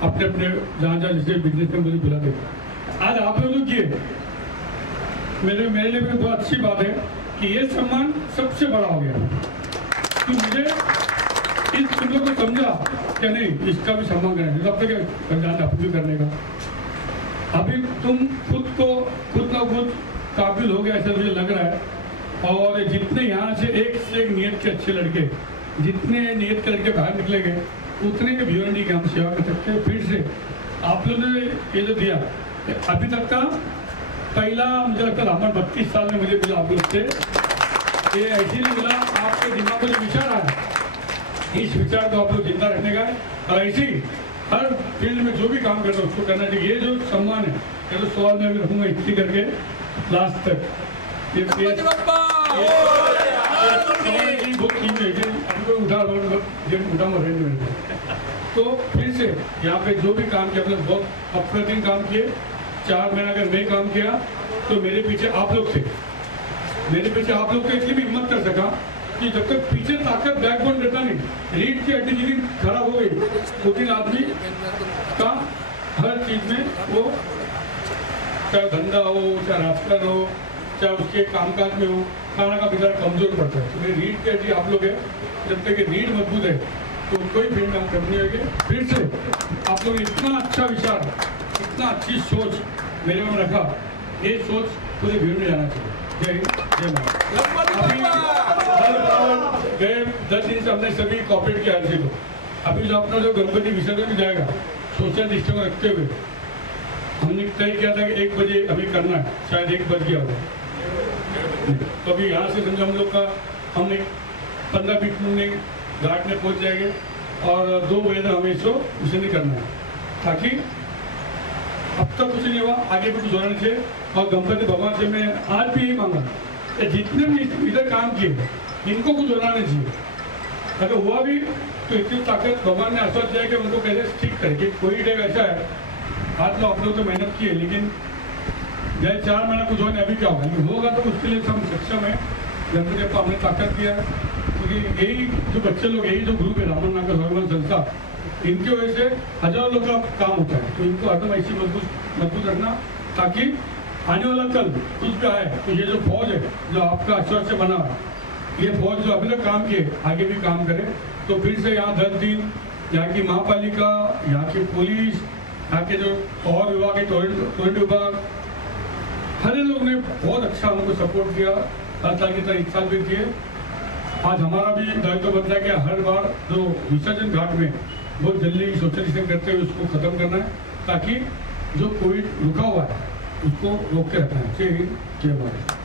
अपने अपने जहाँ जहाँ जैसे बिजनेस में मुझे बुलाते। आज आप लोग किए, मेरे लिए भी बहुत अच्छी बात है कि ये सम्मान सबसे बड़ा हो गया कि मुझे इस तुम लोग को समझा क्या नहीं, इसका भी सम्मान करना है, आपको क्या जाना आपको करने का। अभी तुम खुद ना खुद काबिल हो गया ऐसा मुझे लग रहा है। और जितने यहाँ से एक नियत के अच्छे लड़के, जितने नियत के लड़के बाहर निकलेंगे उतने के भिवंडी की हम सेवा कर सकते हैं। फिर से आप लोगों ने ये जो दिया अभी तक का पहला मुझे लगता है रामन 32 साल में मुझे मिला आप लोग से, ये ऐसे नहीं मिला, आपके दिमाग में जो विचार आया इस विचार को आप लोग जिंदा रखने का है। और ऐसे ही हर फील्ड में जो भी काम कर रहे हो उसको करना चाहिए। ये जो सम्मान है ये तो सवाल में भी रखूंगा इतनी करके लास्ट तक। तो फिर से यहाँ पे जो भी काम किया मतलब बहुत अप्रतिम काम किए। 4 महीना अगर मैं काम किया तो मेरे पीछे आप लोग थे, मेरे पीछे आप लोग को इसलिए भी हिम्मत कर सका कि जब तक पीछे ताकत बैकबोन रहता नहीं, रीढ़ की हड्डी जिस दिन खराब हो गई उस दिन आदमी का हर चीज में वो चाहे धंधा हो, चाहे राजकारण हो, चाहे उसके कामकाज में हो, खाना का बेचारा कमजोर पड़ता है। तो मेरी रीढ़ की हड्डी आप लोग है, जब तक ये रीढ़ मजबूत है तो कोई फील्ड काम करनी होगी। फिर से आप लोग इतना अच्छा विचार, इतना अच्छी सोच मेरे में रखा, ये सोच पूरे भीड़ में जाना चाहिए। जय हिंद, जय भारत। गए 10 दिन से हमने सभी कॉपरेट किया है। तो अभी जो अपना जो गणपति विसर्जन में जाएगा सोशल डिस्टेंस रखते हुए हमने तय किया था कि 1 बजे अभी करना है, शायद 1 बज गया होगा। तो अभी यहाँ से समझो हम लोग का हमने 15-20 मिनट में घाट में पहुँच जाएंगे और 2 बजे तक हमें इसको विसर्जन करना है, ताकि अब तक कुछ नहीं हुआ, आगे भी कुछ होना चाहिए। और गणपति भगवान से मैं आज भी यही मांगा कि जितने भी इधर काम किए इनको कुछ होना नहीं चाहिए। अगर हुआ भी तो इतनी ताकत भगवान ने आश्वास दिया कि उनको कैसे ठीक करें। कोई डेग ऐसा है, आज तो आप लोग तो मेहनत की है, लेकिन जैसे 4 महीना कुछ होने अभी क्या होगा, लेकिन होगा तो उसके लिए हम सक्षम है। गणपति को हमने ताकत दिया है, क्योंकि यही जो बच्चे लोग, यही जो ग्रुप है रामन नागर स्वाभिमान संस्था, इनकी वजह से हजारों लोग का काम होता है। तो इनको हरदम ऐसी मजबूत रखना, ताकि आने वाला कल कुछ भी आए तो ये जो फौज है जो आपका आश्वास से बना है, ये फौज जो अभी तक काम किए आगे भी काम करे। तो फिर से यहाँ 10 दिन यहाँ की महापालिका, यहाँ की पुलिस, यहाँ के जो और विभाग है, टोरेंट विभाग, हर लोग ने बहुत अच्छा हमको सपोर्ट किया। 7 साल की तरह 1 साल भी किए। आज हमारा भी दायित्व बनता है कि हर बार जो विसर्जन घाट में बहुत जल्दी सोशल डिस्टेंस करते हुए उसको खत्म करना है, ताकि जो कोविड रुका हुआ है उसको रोक के रखना है। जय हिंद, जय भारत।